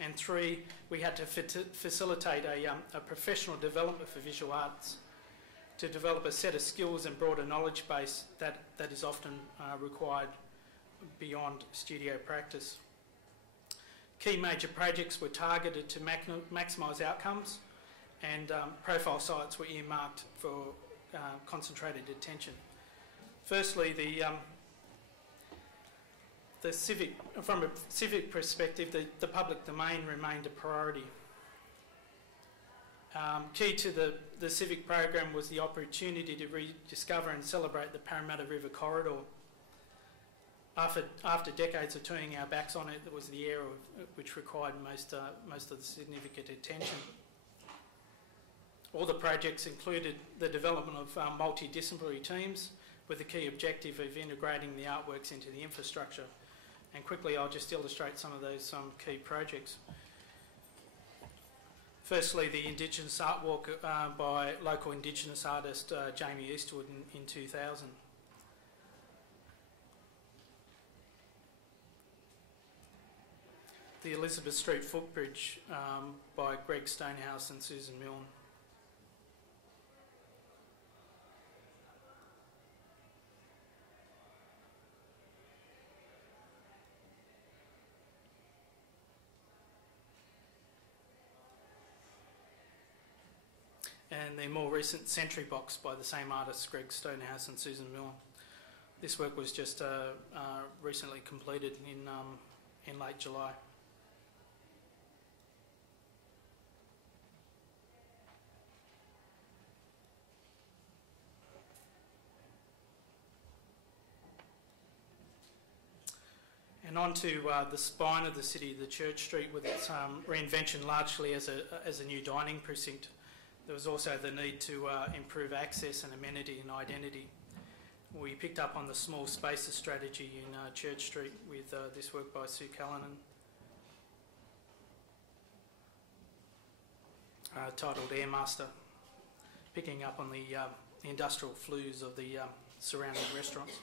And three, we had to facilitate a professional development for visual arts to develop a set of skills and broader knowledge base that is often required beyond studio practice. Key major projects were targeted to maximise outcomes and profile sites were earmarked for concentrated attention. Firstly, from a civic perspective, the public domain remained a priority. Key to the civic program was the opportunity to rediscover and celebrate the Parramatta River corridor. After decades of turning our backs on it, it was the area which required most of the significant attention. All the projects included the development of multidisciplinary teams with the key objective of integrating the artworks into the infrastructure. And quickly, I'll just illustrate some of those key projects. Firstly, the Indigenous Art Walk by local Indigenous artist Jamie Eastwood in 2000. The Elizabeth Street Footbridge by Greg Stonehouse and Susan Milne. And the more recent Sentry Box by the same artists, Greg Stonehouse and Susan Milne. This work was just recently completed in late July. And on to the spine of the city, the Church Street, with its reinvention largely as a new dining precinct. There was also the need to improve access and amenity and identity. We picked up on the small spaces strategy in Church Street with this work by Sue Callanan, titled Airmaster, picking up on the industrial flues of the surrounding restaurants.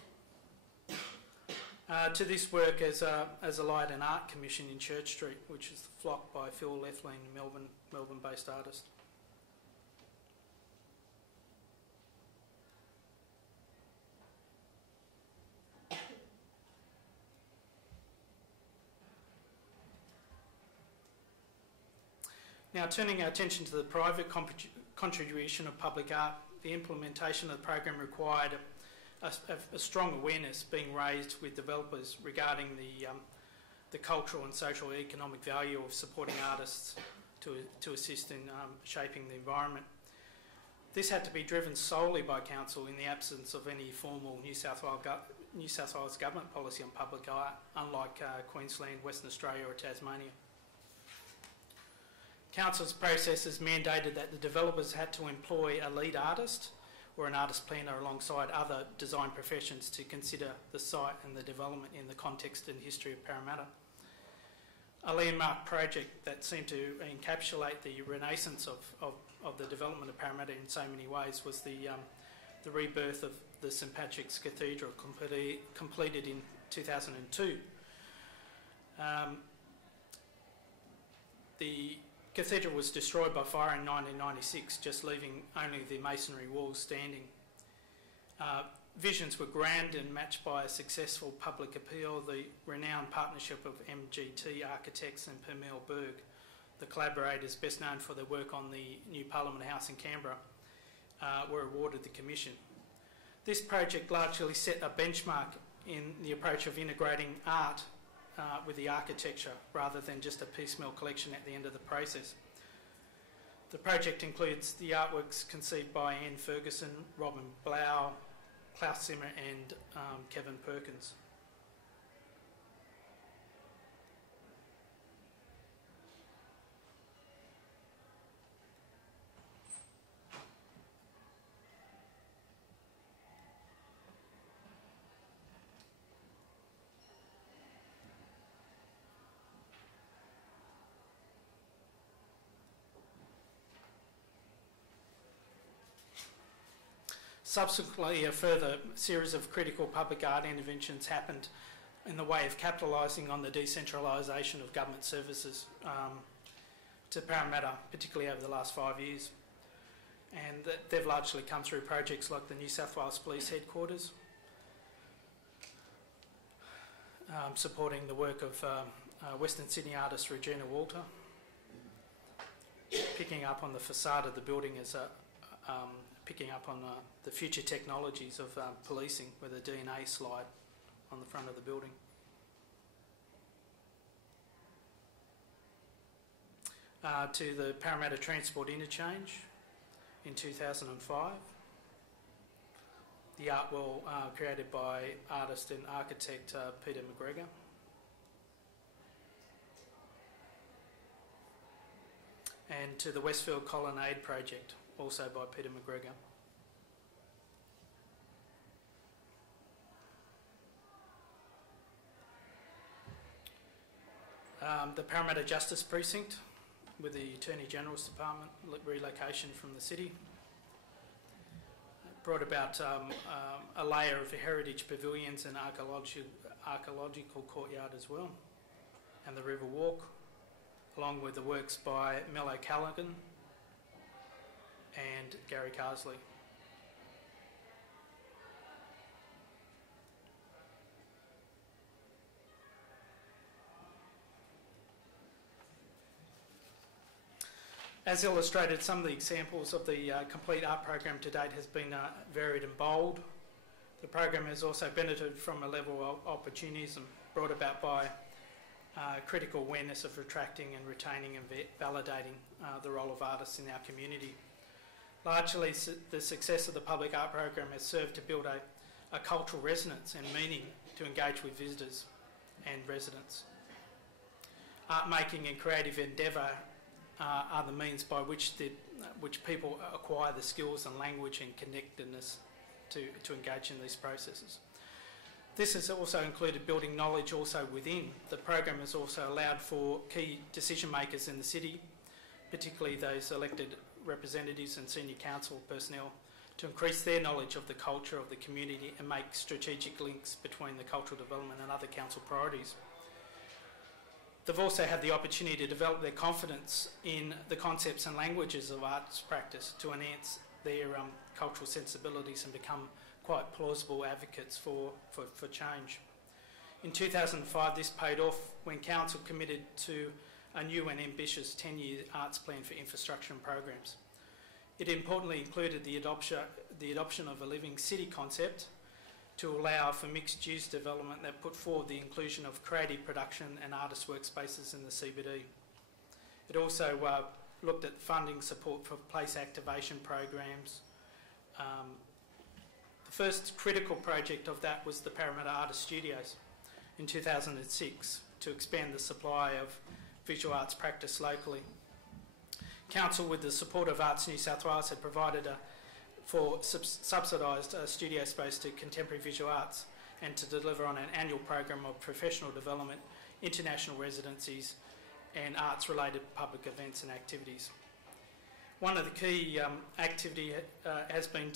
To this work as a light and art commission in Church Street, which is The Flock by Phil Lethlean, Melbourne-based artist. Now, turning our attention to the private contribution of public art, the implementation of the program required a strong awareness being raised with developers regarding the cultural and social economic value of supporting artists to assist in shaping the environment. This had to be driven solely by council in the absence of any formal New South Wales government policy on public art, unlike Queensland, Western Australia or Tasmania. Council's processes mandated that the developers had to employ a lead artist or an artist planner alongside other design professions to consider the site and the development in the context and history of Parramatta. A landmark project that seemed to encapsulate the renaissance of the development of Parramatta in so many ways was the rebirth of the St Patrick's Cathedral, completed in 2002. The cathedral was destroyed by fire in 1996, just leaving only the masonry walls standing. Visions were grand and matched by a successful public appeal. The renowned partnership of MGT Architects and Pamela Berg, the collaborators best known for their work on the new Parliament House in Canberra, were awarded the commission. This project largely set a benchmark in the approach of integrating art with the architecture rather than just a piecemeal collection at the end of the process. The project includes the artworks conceived by Anne Ferguson, Robin Blau, Klaus Zimmer and Kevin Perkins. Subsequently, a further series of critical public art interventions happened in the way of capitalising on the decentralisation of government services to Parramatta, particularly over the last 5 years. And they've largely come through projects like the New South Wales Police Headquarters, supporting the work of Western Sydney artist Regina Walter, picking up on the facade of the building as picking up on the future technologies of policing with a DNA slide on the front of the building. To the Parramatta Transport Interchange in 2005. The art wall created by artist and architect Peter McGregor. And to the Westfield Colonnade project, also by Peter McGregor. The Parramatta Justice Precinct with the Attorney General's Department relocation from the city. Brought about a layer of heritage pavilions and archaeological courtyard as well, and the River Walk, along with the works by Mello Callaghan and Gary Carsley. As illustrated, some of the examples of the complete art program to date has been varied and bold. The program has also benefited from a level of opportunism brought about by critical awareness of attracting and retaining and validating the role of artists in our community. Largely, the success of the public art program has served to build a cultural resonance and meaning to engage with visitors and residents. Art making and creative endeavour are the means by which people acquire the skills and language and connectedness to engage in these processes. This has also included building knowledge also within. The program has also allowed for key decision makers in the city, particularly those elected representatives and senior council personnel, to increase their knowledge of the culture of the community and make strategic links between the cultural development and other council priorities. They've also had the opportunity to develop their confidence in the concepts and languages of arts practice to enhance their cultural sensibilities and become quite plausible advocates for change. In 2005, this paid off when Council committed to a new and ambitious 10-year arts plan for infrastructure and programs. It importantly included the adoption of a living city concept to allow for mixed-use development that put forward the inclusion of creative production and artist workspaces in the CBD. It also looked at funding support for place activation programs. The first critical project of that was the Parramatta Artist Studios in 2006 to expand the supply of visual arts practice locally. Council, with the support of Arts New South Wales, had provided for subsidised studio space to contemporary visual arts and to deliver on an annual program of professional development, international residencies and arts-related public events and activities. One of the key activity has been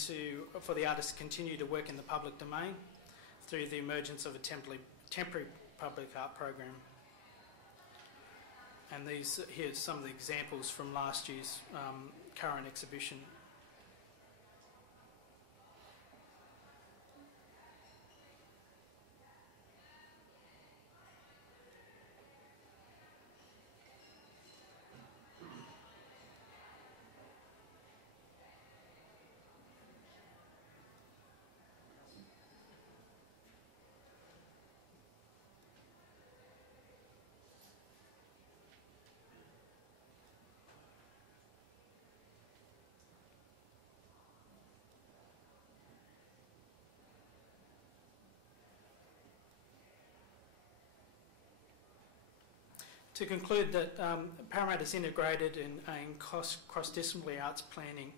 for the artists to continue to work in the public domain through the emergence of a temporary public art program. And here's some of the examples from last year's current exhibition. To conclude that Parramatta's integrated in cross-disciplinary arts planning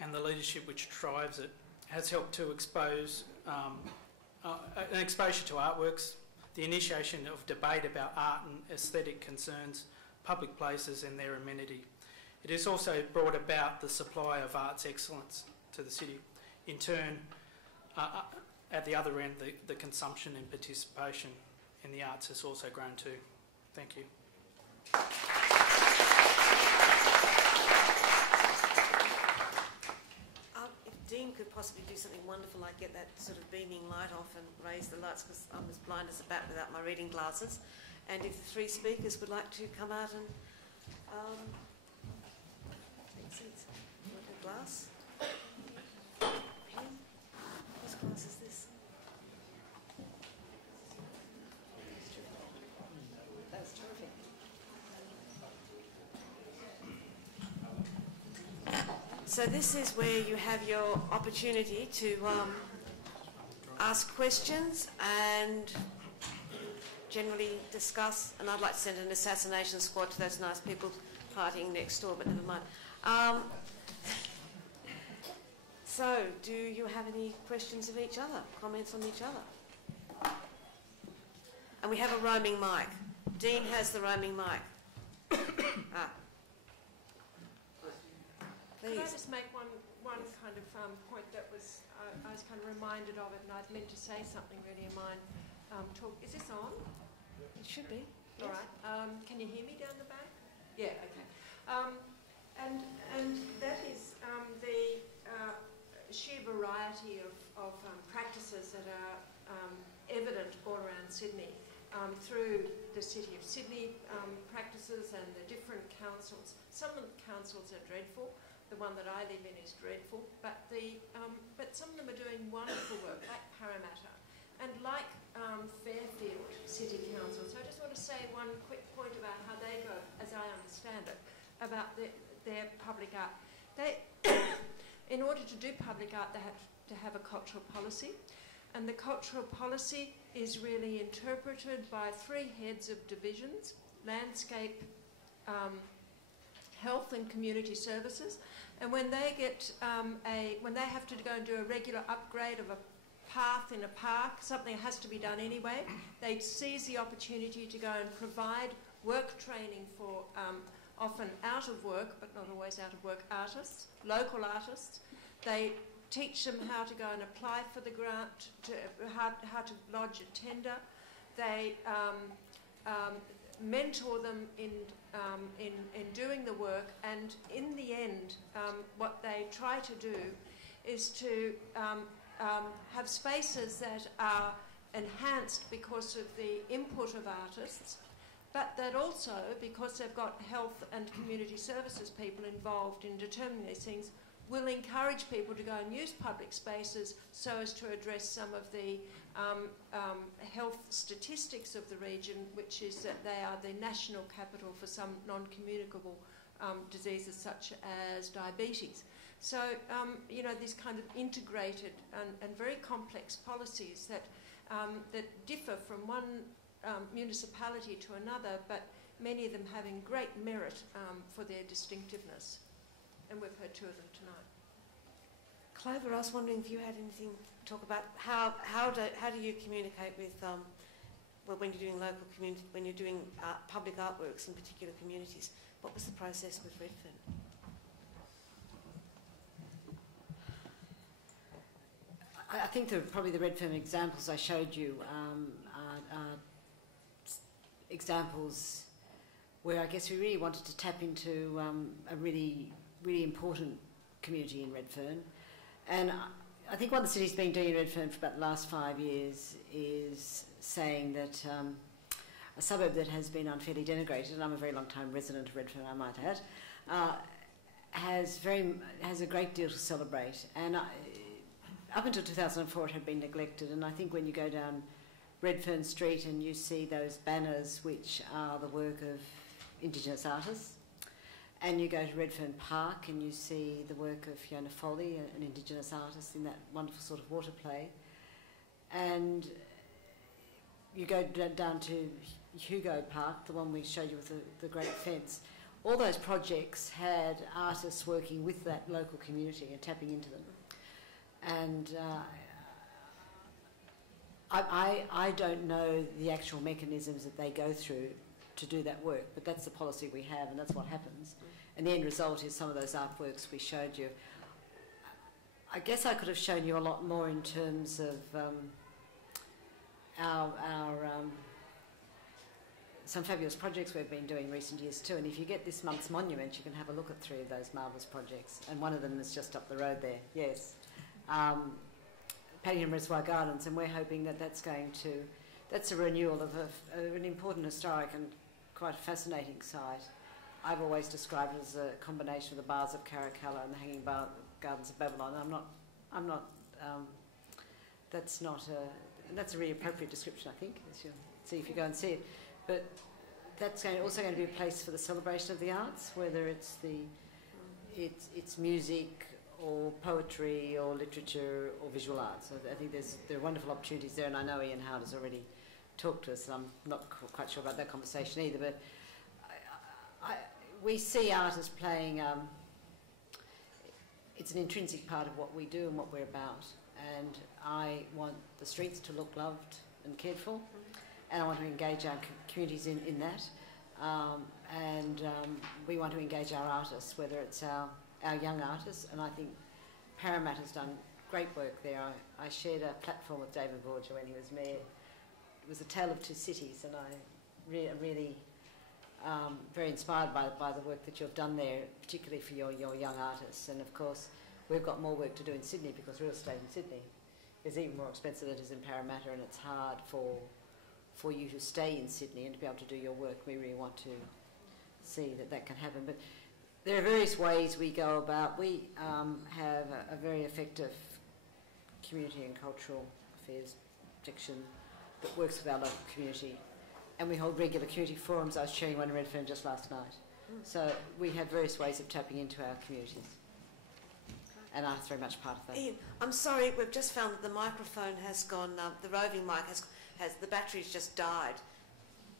and the leadership which drives it has helped to expose an exposure to artworks, the initiation of debate about art and aesthetic concerns, public places and their amenity. It has also brought about the supply of arts excellence to the city. In turn, at the other end, the consumption and participation in the arts has also grown too. Thank you. If Dean could possibly do something wonderful like get that sort of beaming light off and raise the lights, because I'm as blind as a bat without my reading glasses. And if the three speakers would like to come out and So this is where you have your opportunity to ask questions and generally discuss, and I'd like to send an assassination squad to those nice people partying next door, but never mind. So, do you have any questions of each other, comments on each other? And we have a roaming mic. Dean has the roaming mic. Please. Could I just make one kind of point that was, I was kind of reminded of it, and I'd meant to say something really in mine talk. Is this on? It should be. All right. Can you hear me down the back? Yeah, okay. And that is the sheer variety of practices that are evident all around Sydney through the City of Sydney practices and the different councils. Some of the councils are dreadful. The one that I live in is dreadful, but some of them are doing wonderful work, like Parramatta and like Fairfield City Council. So I just want to say one quick point about how they go, as I understand it, about their public art. They, in order to do public art, they have to have a cultural policy, and the cultural policy is really interpreted by 3 heads of divisions: landscape, health and community services. And when they get when they have to go and do a regular upgrade of a path in a park, something has to be done anyway, they seize the opportunity to go and provide work training for often out of work, but not always out of work, artists, local artists. They teach them how to go and apply for the grant, how to lodge a tender. They mentor them in doing the work, and in the end, what they try to do is to have spaces that are enhanced because of the input of artists, but that also, because they've got health and community services people involved in determining these things, will encourage people to go and use public spaces so as to address some of the health statistics of the region, which is that they are the national capital for some non-communicable diseases such as diabetes. So, you know, these kind of integrated and very complex policies that, that differ from one municipality to another, but many of them having great merit for their distinctiveness. And we've heard 2 of them tonight. Clover, I was wondering if you had anything to talk about how do you communicate with well, when you're doing local community, when you're doing public artworks in particular communities. What was the process with Redfern? I think probably the Redfern examples I showed you are examples where I guess we really wanted to tap into a really important community in Redfern. And I think what the city's been doing in Redfern for about the last 5 years is saying that a suburb that has been unfairly denigrated, and I'm a very long time resident of Redfern, I might add, has a great deal to celebrate. And up until 2004 it had been neglected, and I think when you go down Redfern Street and you see those banners which are the work of Indigenous artists, and you go to Redfern Park and you see the work of Fiona Foley, an Indigenous artist, in that wonderful sort of water play. And you go down to Hugo Park, the one we showed you with the great fence. All those projects had artists working with that local community and tapping into them. And I don't know the actual mechanisms that they go through to do that work, but that's the policy we have, and that's what happens. And the end result is some of those artworks we showed you. I guess I could have shown you a lot more in terms of our some fabulous projects we've been doing in recent years too. And if you get this month's monument, you can have a look at 3 of those marvellous projects, and one of them is just up the road there. Yes, Paddingham Reservoir Gardens, and we're hoping that that's a renewal of an important historic and quite a fascinating site. I've always described it as a combination of the bars of Caracalla and the Hanging Gardens of Babylon. That's a really appropriate description, I think, as you'll see if you go and see it. But that's also going to be a place for the celebration of the arts, whether it's the it's music or poetry or literature or visual arts. So I think there are wonderful opportunities there, and I know Ian Howard has already talked to us, and I'm not quite sure about that conversation either, but we see art as playing, it's an intrinsic part of what we do and what we're about, and I want the streets to look loved and cared for, and I want to engage our communities in that, and we want to engage our artists, whether it's our young artists, and I think Parramatta's done great work there. I shared a platform with David Borgia when he was mayor. It was a tale of two cities, and I'm really very inspired by the work that you've done there, particularly for your young artists. And of course, we've got more work to do in Sydney, because real estate in Sydney is even more expensive than it is in Parramatta, and it's hard for you to stay in Sydney and to be able to do your work. We really want to see that can happen. But there are various ways we go about. We have a very effective community and cultural affairs section that works with our local community, and we hold regular community forums. I was chairing one in Redfern just last night. So we have various ways of tapping into our communities, and art's very much part of that. Ian, I'm sorry, we've just found that the microphone has gone, the roving mic has the battery's just died.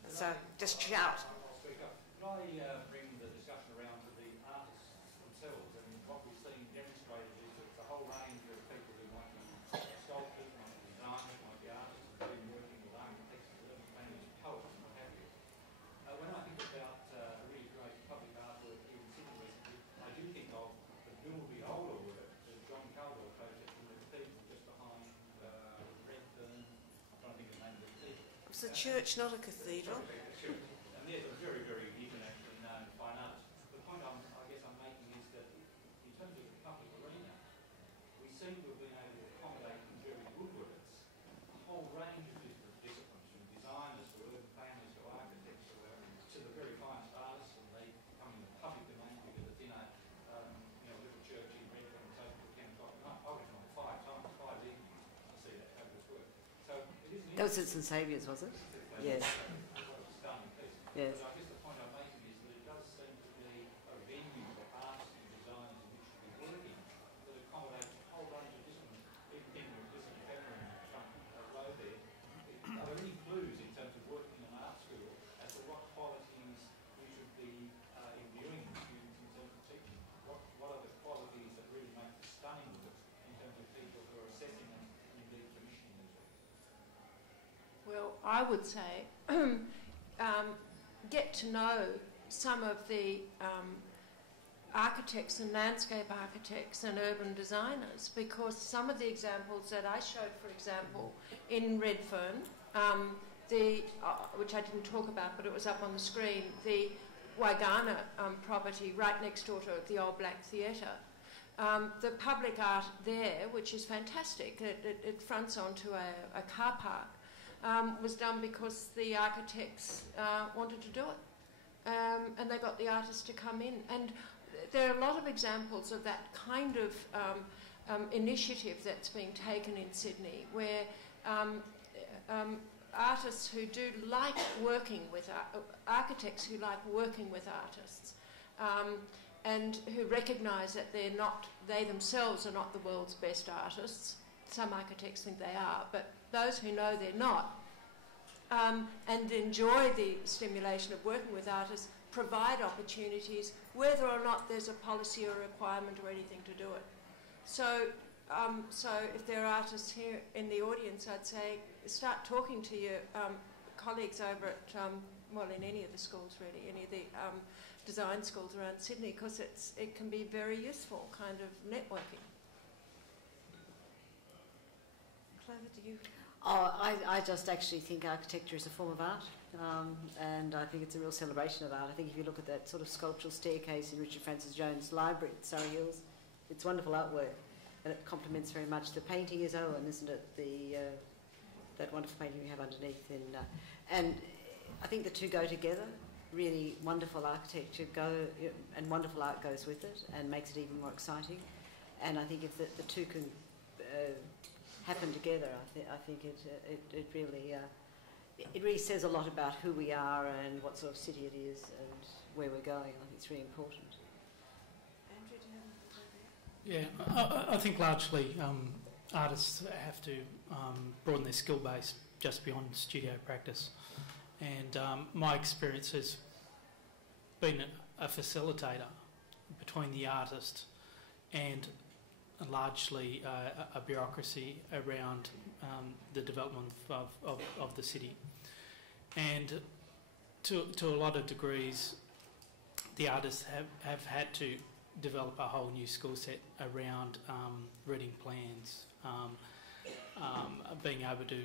So just shout. I'll speak up. Can I bring the discussion around to the artists themselves? And what we've seen demonstrated is that the whole range of people who might be sculptors, might be designers, might be artists, have been working with architects, urban planners, poets, and what have you. When I think about really great public artwork here in Sydney recently, I do think of the Bill the Older work, the John Caldwell project in the cathedral just behind Redfern. I'm trying to think of the name of the cathedral. It's a church, not a cathedral. And there's a very, very internationally known fine artist. The point I guess I'm making is that in terms of the public arena, we seem to have been able to accommodate in very good words a whole range of different disciplines, from designers to urban planners to architects to the very finest artists, and they come in the public domain because it's in a little church in Redfern and so forth at 10 o'clock at night. I went on 5 evenings to see that fabulous work. So it is That was at St Saviour's, was it? Yes. Yes. But I guess the point I'm making is that it does seem to be a venue for artists and designers in which to be working that accommodates a whole range of disciplines. Even thinking of this camera in the front row there, are there any clues in terms of working in an art school as to what qualities you should be imbuing students in terms of teaching? What are the qualities that really make the stunning work in terms of people who are assessing and indeed commissioning these works? Well, I would say get to know some of the architects and landscape architects and urban designers, because some of the examples that I showed, for example, in Redfern, which I didn't talk about but it was up on the screen, the Waigana property right next door to the Old Black Theatre. The public art there, which is fantastic, it fronts onto a car park, was done because the architects wanted to do it. And they got the artists to come in. And there are a lot of examples of that kind of initiative that's being taken in Sydney, where artists who do like working with architects who like working with artists, and who recognise that they themselves are not the world's best artists. Some architects think they are, but those who know they're not, and enjoy the stimulation of working with artists, provide opportunities, whether or not there's a policy or requirement or anything to do it. So if there are artists here in the audience, I'd say start talking to your colleagues over at, in any of the schools really, any of the design schools around Sydney, because it can be very useful kind of networking. Clover, do you? I just actually think architecture is a form of art, and I think it's a real celebration of art. I think if you look at that sort of sculptural staircase in Richard Francis Jones' library at Surrey Hills, it's wonderful artwork, and it complements very much. The painting is Owen, isn't it? That wonderful painting we have underneath. And I think the two go together. Really wonderful architecture and wonderful art goes with it and makes it even more exciting. And I think if the two can happen together, I think it really says a lot about who we are and what sort of city it is and where we're going. I think it's really important. Andrew, do you Yeah, I think largely artists have to broaden their skill base just beyond studio practice. And my experience has been a facilitator between the artist and largely a bureaucracy around the development of the city. And to a lot of degrees, the artists have had to develop a whole new skill set around reading plans, being able to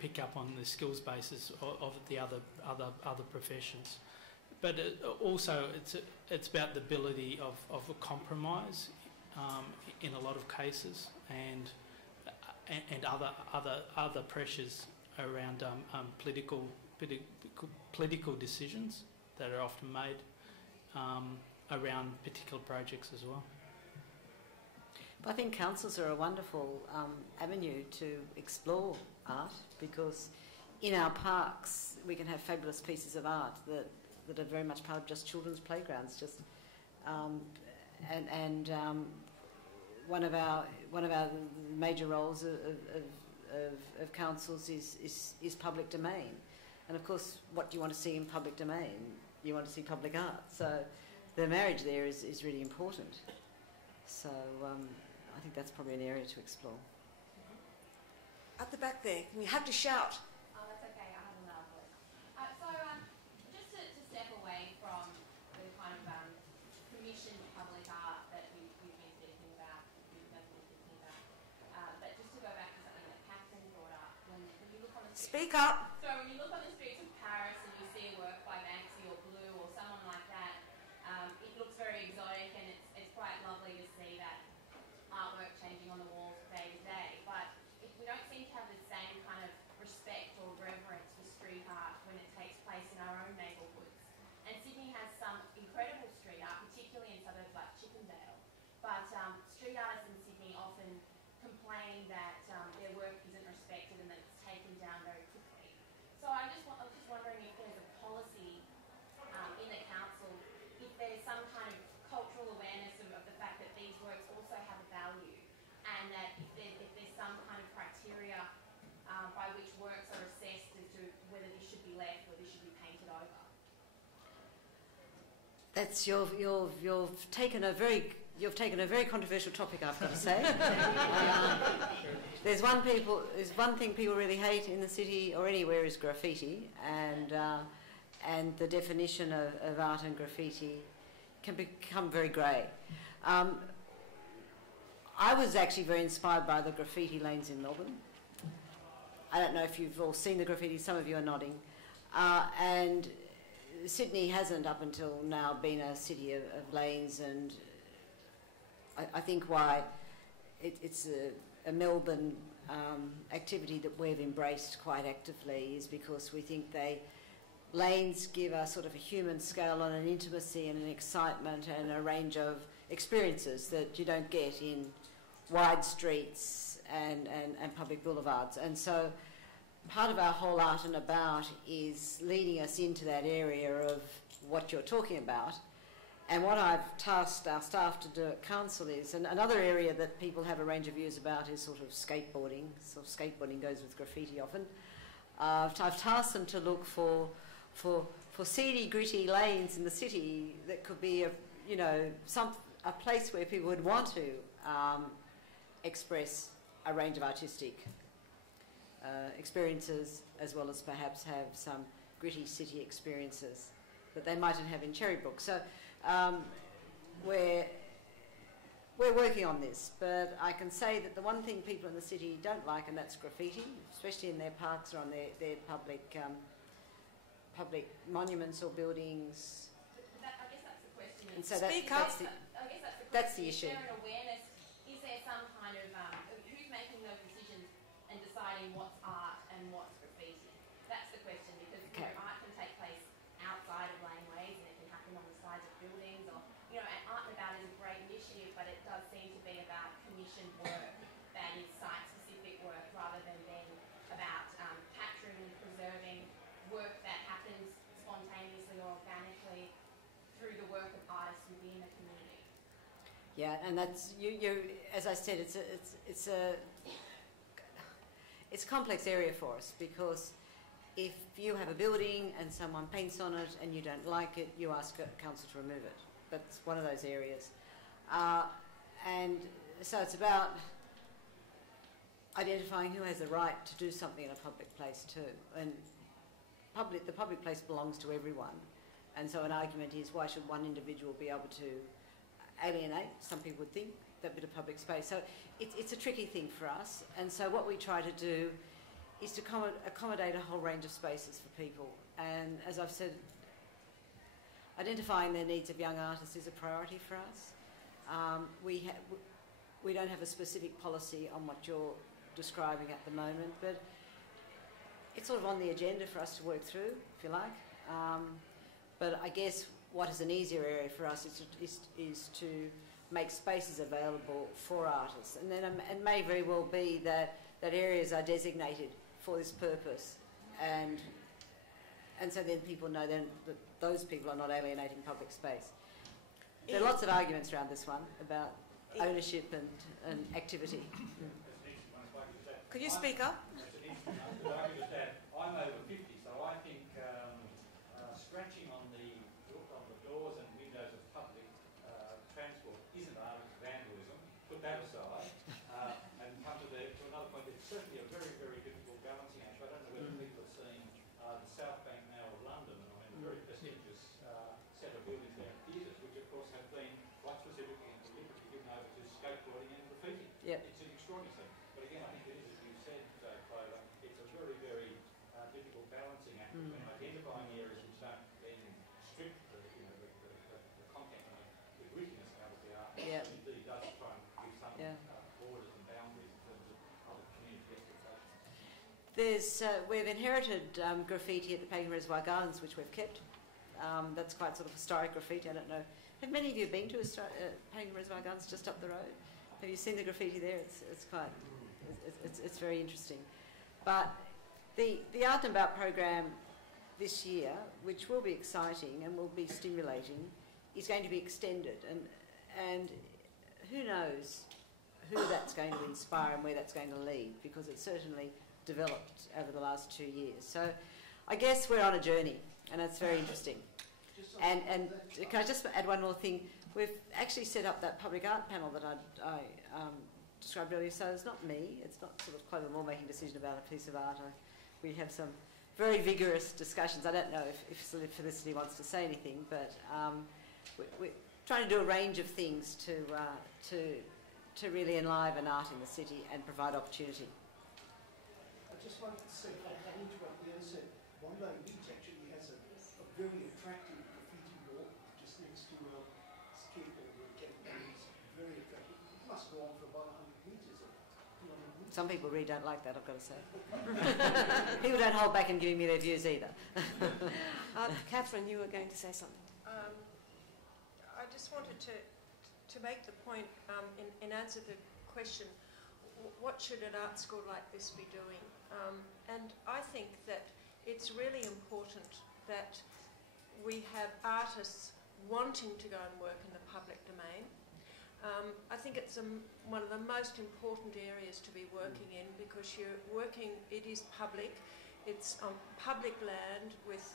pick up on the skills basis of the other professions. But also it's about the ability of a compromise in a lot of cases, and other pressures around political decisions that are often made around particular projects as well. I think councils are a wonderful avenue to explore art, because in our parks we can have fabulous pieces of art that are very much part of just children's playgrounds. One of our major roles of councils is public domain, and of course, what do you want to see in public domain? You want to see public art. So the marriage there is really important. So I think that's probably an area to explore. At the back there, you have to shout. Oh, that's okay. I have a loud voice. Just to step away from the kind of commissioned public art that we've been speaking about, but just to go back to something that Catherine brought up, when you look on the streets, Speak up. So when you look on the streets of Paris and you see a work by Banksy or Blue or someone like that, it looks very exotic, and it's quite lovely to see that artwork changing on the walls day to day. But we don't seem to have the same kind of respect or reverence for street art when it takes place in our own neighbourhoods. And Sydney has some incredible street art, particularly in suburbs like Chippendale. But street artists in Sydney often complain that their work isn't respected and that it's taken down very quickly. So I was just wondering if there's a policy in the council, if there's some kind of cultural awareness of the fact that these works also have a value, and that if there's some kind of criteria by which works are assessed as to whether this should be left or this should be painted over. That's you've taken a very controversial topic, I've got to say. There's one thing people really hate in the city or anywhere is graffiti, and the definition of art and graffiti can become very grey. I was actually very inspired by the graffiti lanes in Melbourne. I don't know if you've all seen the graffiti, some of you are nodding. And Sydney hasn't up until now been a city of lanes, and I think why it's a Melbourne activity that we've embraced quite actively is because we think lanes give a sort of a human scale and an intimacy and an excitement and a range of experiences that you don't get in wide streets and public boulevards. And so part of our whole art and about is leading us into that area of what you're talking about. And what I've tasked our staff to do at council is, and another area that people have a range of views about is sort of skateboarding. So skateboarding goes with graffiti often. I've tasked them to look for seedy, gritty lanes in the city that could be a place where people would want to express a range of artistic experiences, as well as perhaps have some gritty city experiences that they mightn't have in Cherrybrook. So we're working on this, but I can say that the one thing people in the city don't like, and that's graffiti, especially in their parks or on their public monuments or buildings. I guess that's the question. And so Speak up. That's the issue. Is there an awareness? Is there some kind of who's making those decisions and deciding what's art and what's graffiti? That's the question, because art can take place outside of laneways and it can happen on the sides of buildings, or and Art and About is a great initiative, but it does seem to be about commissioned work that is site-specific work rather than being about capturing and preserving work that happens spontaneously or organically through the work of artists within the community. Yeah, and that's as I said, it's a complex area for us, because if you have a building and someone paints on it and you don't like it, you ask council to remove it. That's one of those areas, and so it's about identifying who has the right to do something in a public place too. And the public place belongs to everyone, and so an argument is, why should one individual be able to alienate, some people would think, that bit of public space? So it's a tricky thing for us, and so what we try to do is to accommodate a whole range of spaces for people. And as I've said, identifying the needs of young artists is a priority for us. We don't have a specific policy on what you're describing at the moment, but it's sort of on the agenda for us to work through, if you like. But I guess what is an easier area for us is to make spaces available for artists. And then it may very well be that areas are designated for this purpose, and so then people know then that those people are not alienating public space. There are lots of arguments around this one about ownership and activity. Could you speak up? I'm over 50, so I think scratching on the doors and windows of public transport isn't art, it's vandalism. Put that aside and come to another point. It's certainly a very, very difficult balancing act. I don't know whether people have seen the South Bank now of London, and I mean, a very prestigious set of buildings there, theatres, which of course have been quite specifically and deliberately given over to skateboarding and graffiti. Yep. It's an extraordinary thing. But again, I think it is, as you said, Clover, it's a very, very difficult balancing act between identifying areas which don't then strip the content and the grittiness out of the art. Yeah. It indeed does try and give some Yeah. borders and boundaries in terms of other community expectations. We've inherited graffiti at the Pagan Reservoir Gardens, which we've kept. That's quite sort of historic graffiti. I don't know. Have many of you been to Pagan Reservoir Gardens just up the road? Have you seen the graffiti there? It's very interesting. But the Art and About program this year, which will be exciting and will be stimulating, is going to be extended, and who knows who that's going to inspire and where that's going to lead, because it's certainly developed over the last 2 years. So I guess we're on a journey, and it's very interesting. And can I just add one more thing? We've actually set up that public art panel that I described earlier. So it's not me, it's not sort of Clover Moore making a decision about a piece of art. We have some very vigorous discussions. I don't know if Felicity wants to say anything, but we're trying to do a range of things to really enliven art in the city and provide opportunity. I just wanted to say, I interrupt the other side. Bondi Beach actually has a very attractive graffiti wall just next to a skateboard. It's very attractive. It must go on for about 100 metres or 200 metres. Some people really don't like that, I've got to say. People don't hold back in giving me their views either. Catherine, you were going to say something. I just wanted to make the point, in answer to the question, what should an art school like this be doing? And I think that it's really important that we have artists wanting to go and work in the public domain. I think it's one of the most important areas to be working in, because you're working, it is public, it's on public land with,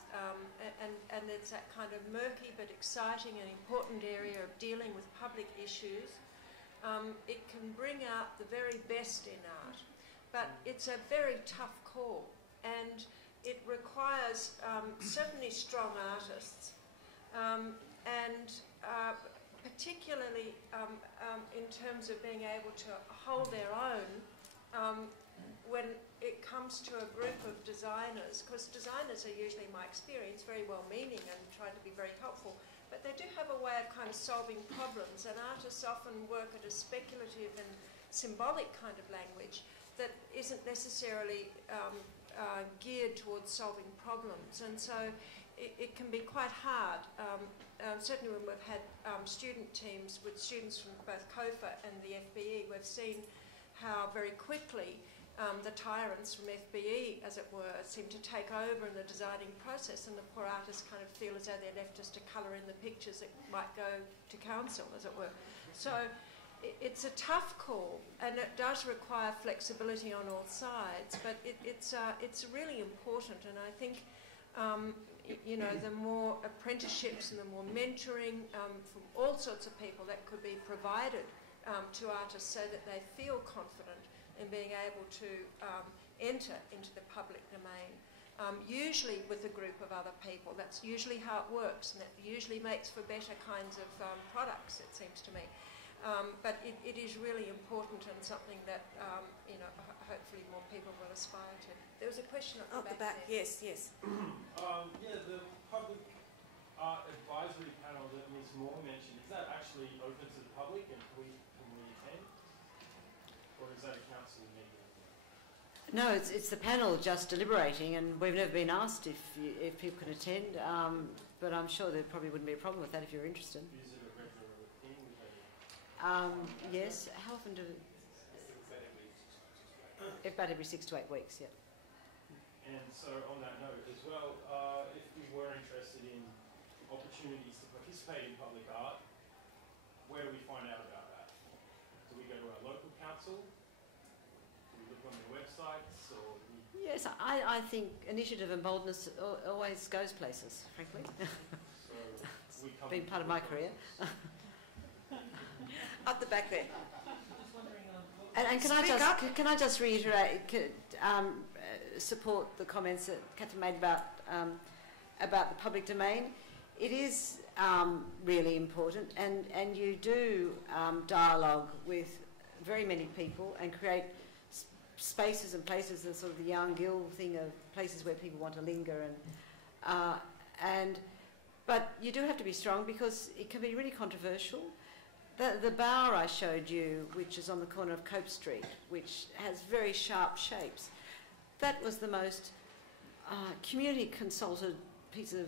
and it's that kind of murky but exciting and important area of dealing with public issues. It can bring out the very best in art, but it's a very tough call, and it requires certainly strong artists, and particularly in terms of being able to hold their own when it comes to a group of designers, because designers are usually, in my experience, very well-meaning and trying to be very helpful, but they do have a way of kind of solving problems, and artists often work at a speculative and symbolic kind of language that isn't necessarily geared towards solving problems, and so it can be quite hard. Certainly when we've had student teams with students from both COFA and the FBE, we've seen how very quickly the tyrants from FBE, as it were, seem to take over in the designing process, and the poor artists kind of feel as though they're left just to colour in the pictures that might go to council, as it were. So it's a tough call, and it does require flexibility on all sides, but it's really important, and I think you know, the more apprenticeships and the more mentoring from all sorts of people that could be provided to artists so that they feel confident in being able to enter into the public domain, usually with a group of other people. That's usually how it works, and it usually makes for better kinds of products, it seems to me. But it is really important and something that, you know, hopefully more people will aspire to. There was a question at the back there. Yes, yes. Yeah, the public art advisory panel that Ms. Moore mentioned, is that actually open to the public and can we attend? Or is that a council meeting? No, it's the panel just deliberating, and we've never been asked if people can attend, but I'm sure there probably wouldn't be a problem with that if you're interested. Is it a regular thing? Yes. How often do we? About every 6 to 8 weeks, yeah. And so on that note as well, if we were interested in opportunities to participate in public art, where do we find out about that? Do we go to our local council? Do we look on their websites? Or Yes, I think initiative and boldness always goes places, frankly. So we come Been part of my career. Up the back there. And can I just reiterate, support the comments that Catherine made about the public domain. It is really important, and you do dialogue with very many people and create spaces and places, and sort of the Young Gill thing of places where people want to linger, but you do have to be strong because it can be really controversial. The bower I showed you, which is on the corner of Cope Street, which has very sharp shapes, that was the most community consulted piece of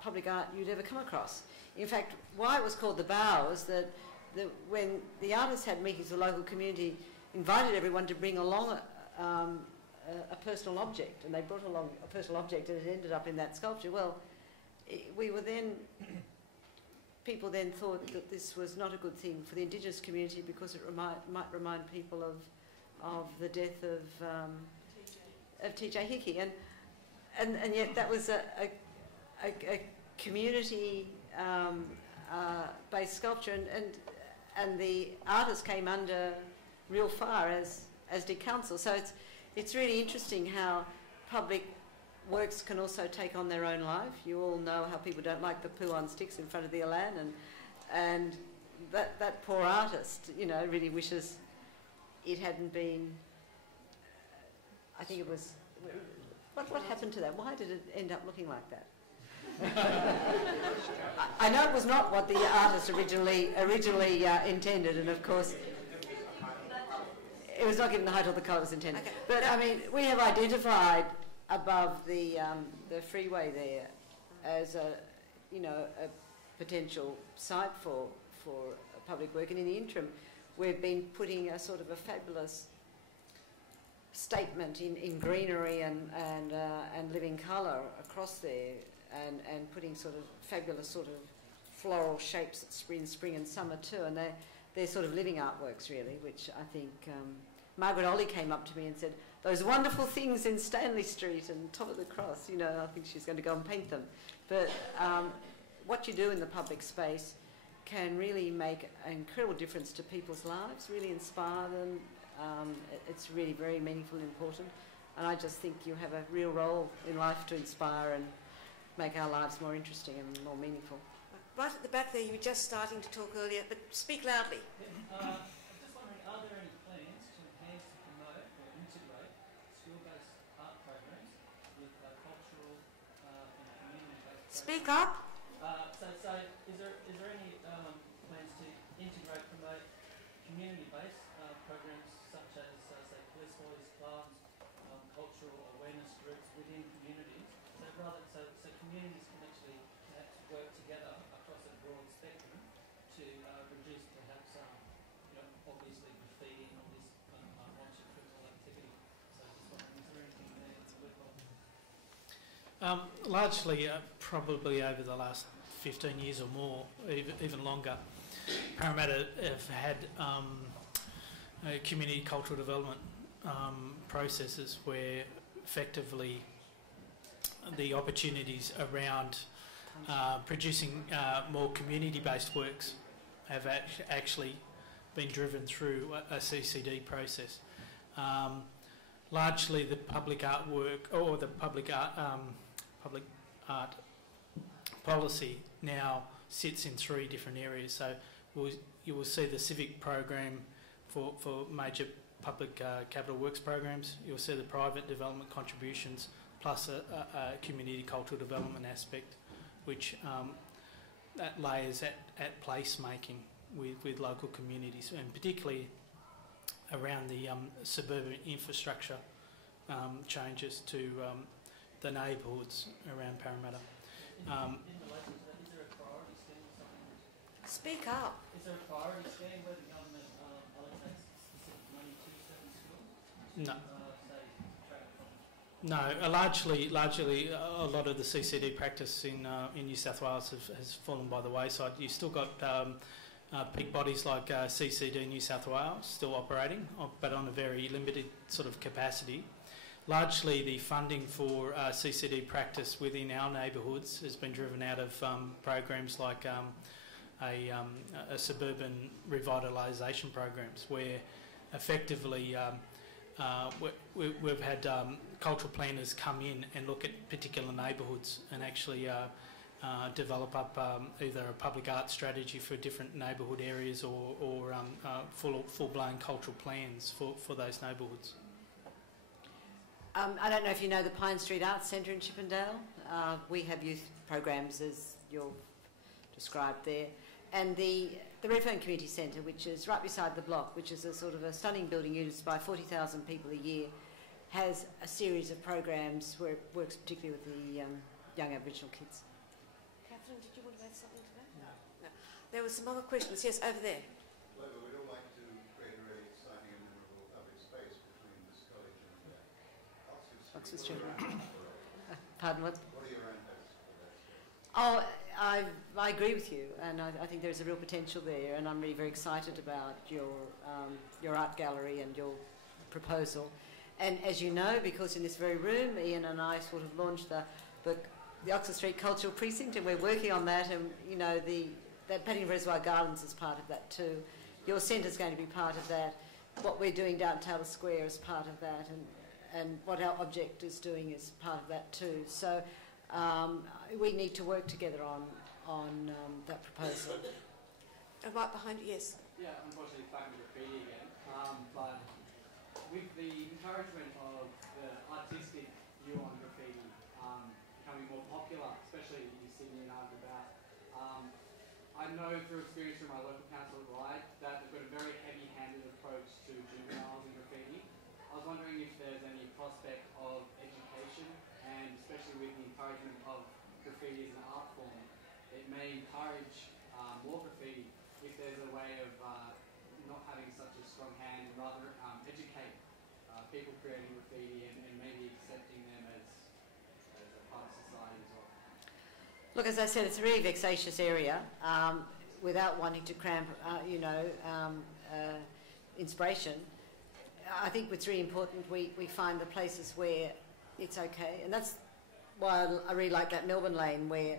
public art you'd ever come across. In fact, why it was called the bower was that when the artists had meetings with the local community, invited everyone to bring along a personal object, and they brought along a personal object and it ended up in that sculpture. Well, people then thought that this was not a good thing for the Indigenous community because it might remind people of the death of T.J. Hickey, and yet that was a community based sculpture, and the artist came under real fire, as did council. So it's really interesting how public works can also take on their own life. You all know how people don't like the poo on sticks in front of the Elan, and that poor artist, you know, really wishes it hadn't been. I think it was. What happened to that? Why did it end up looking like that? I know it was not what the artist originally intended, and of course it was not given the height or the colour it was intended. Okay. But I mean, we have identified above the freeway there as a potential site for public work, and in the interim we've been putting a sort of a fabulous statement in greenery and living colour across there, and putting sort of fabulous sort of floral shapes in spring and summer too, and they're sort of living artworks really, which I think Margaret Ollie came up to me and said, those wonderful things in Stanley Street and top of the cross, you know, I think she's going to go and paint them. But what you do in the public space can really make an incredible difference to people's lives, really inspire them. It's really very meaningful and important. And I just think you have a real role in life to inspire and make our lives more interesting and more meaningful. Right at the back there, you were just starting to talk earlier, but speak loudly. I'm just wondering, are there any plans to enhance, promote or integrate skill-based art programs with cultural and community-based programs? Speak up. So is there any plans to integrate, promote community-based programs such as, say, police boys clubs, cultural awareness groups within communities, so communities can actually perhaps work together across a broad spectrum to reduce perhaps, obviously graffiti and all this unwanted criminal activity. Largely, probably over the last 15 years or more, even longer, Parramatta have had community cultural development processes where effectively the opportunities around producing more community-based works have actually been driven through a CCD process. Largely the public art work, or the public art policy now sits in 3 different areas. So you will see the civic program for major public capital works programs. You'll see the private development contributions plus a community cultural development aspect, which that layers at place making with local communities, and particularly around the suburban infrastructure changes to the neighbourhoods around Parramatta. In relation to that, is there a priority scheme or something? Speak up. Is there a priority scheme where the government allocates specific money to certain schools? No. Say, track from... No, largely a lot of the CCD practice in New South Wales has fallen by the wayside. You've still got peak bodies like CCD New South Wales still operating, but on a very limited sort of capacity. Largely the funding for CCD practice within our neighbourhoods has been driven out of programs like a suburban revitalisation programs, where effectively we've had cultural planners come in and look at particular neighbourhoods and actually develop up either a public art strategy for different neighbourhood areas or full-blown cultural plans for those neighbourhoods. I don't know if you know the Pine Street Arts Centre in Chippendale. We have youth programs, as you've described there. And the Redfern Community Centre, which is right beside the block, which is a sort of a stunning building used by 40,000 people a year, has a series of programs where it works particularly with the young Aboriginal kids. Catherine, did you want to add something to that? No. There were some other questions. Yes, over there. Well, we'd all like to create a really exciting and memorable public space between this college and Oxford Street. Pardon, what? What are your own hopes for that space? Oh, I agree with you, and I think there's a real potential there, and I'm really very excited about your art gallery and your proposal. And as you know, because in this very room, Ian and I sort of launched the Oxford Street Cultural Precinct, and we're working on that, and you know that Paddington Reservoir Gardens is part of that too. Your centre's going to be part of that. What we're doing down Taylor Square is part of that, and what our object is doing is part of that too. So we need to work together on that proposal. Right behind you, yes. Yeah, unfortunately back with graffiti again, but with the encouragement of the artistic view on graffiti becoming more popular, especially in Sydney and out and about, I know through experience from my local council at Ryde that they've got a very heavy-handed approach to juveniles and graffiti. I was wondering if there's any prospect of education, and especially with the encouragement of graffiti as an art form, it may encourage more graffiti if there's a way of not having such a strong hand, and rather educate people creating graffiti and maybe accepting them as a part of society as well. Look, as I said, it's a really vexatious area. Without wanting to cramp, inspiration, I think it's really important we find the places where it's okay, and that's why I really like that Melbourne lane, where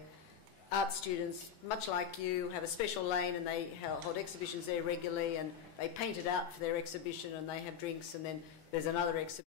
art students, much like you, have a special lane and they hold exhibitions there regularly, and they paint it out for their exhibition and they have drinks, and then there's another exhibition.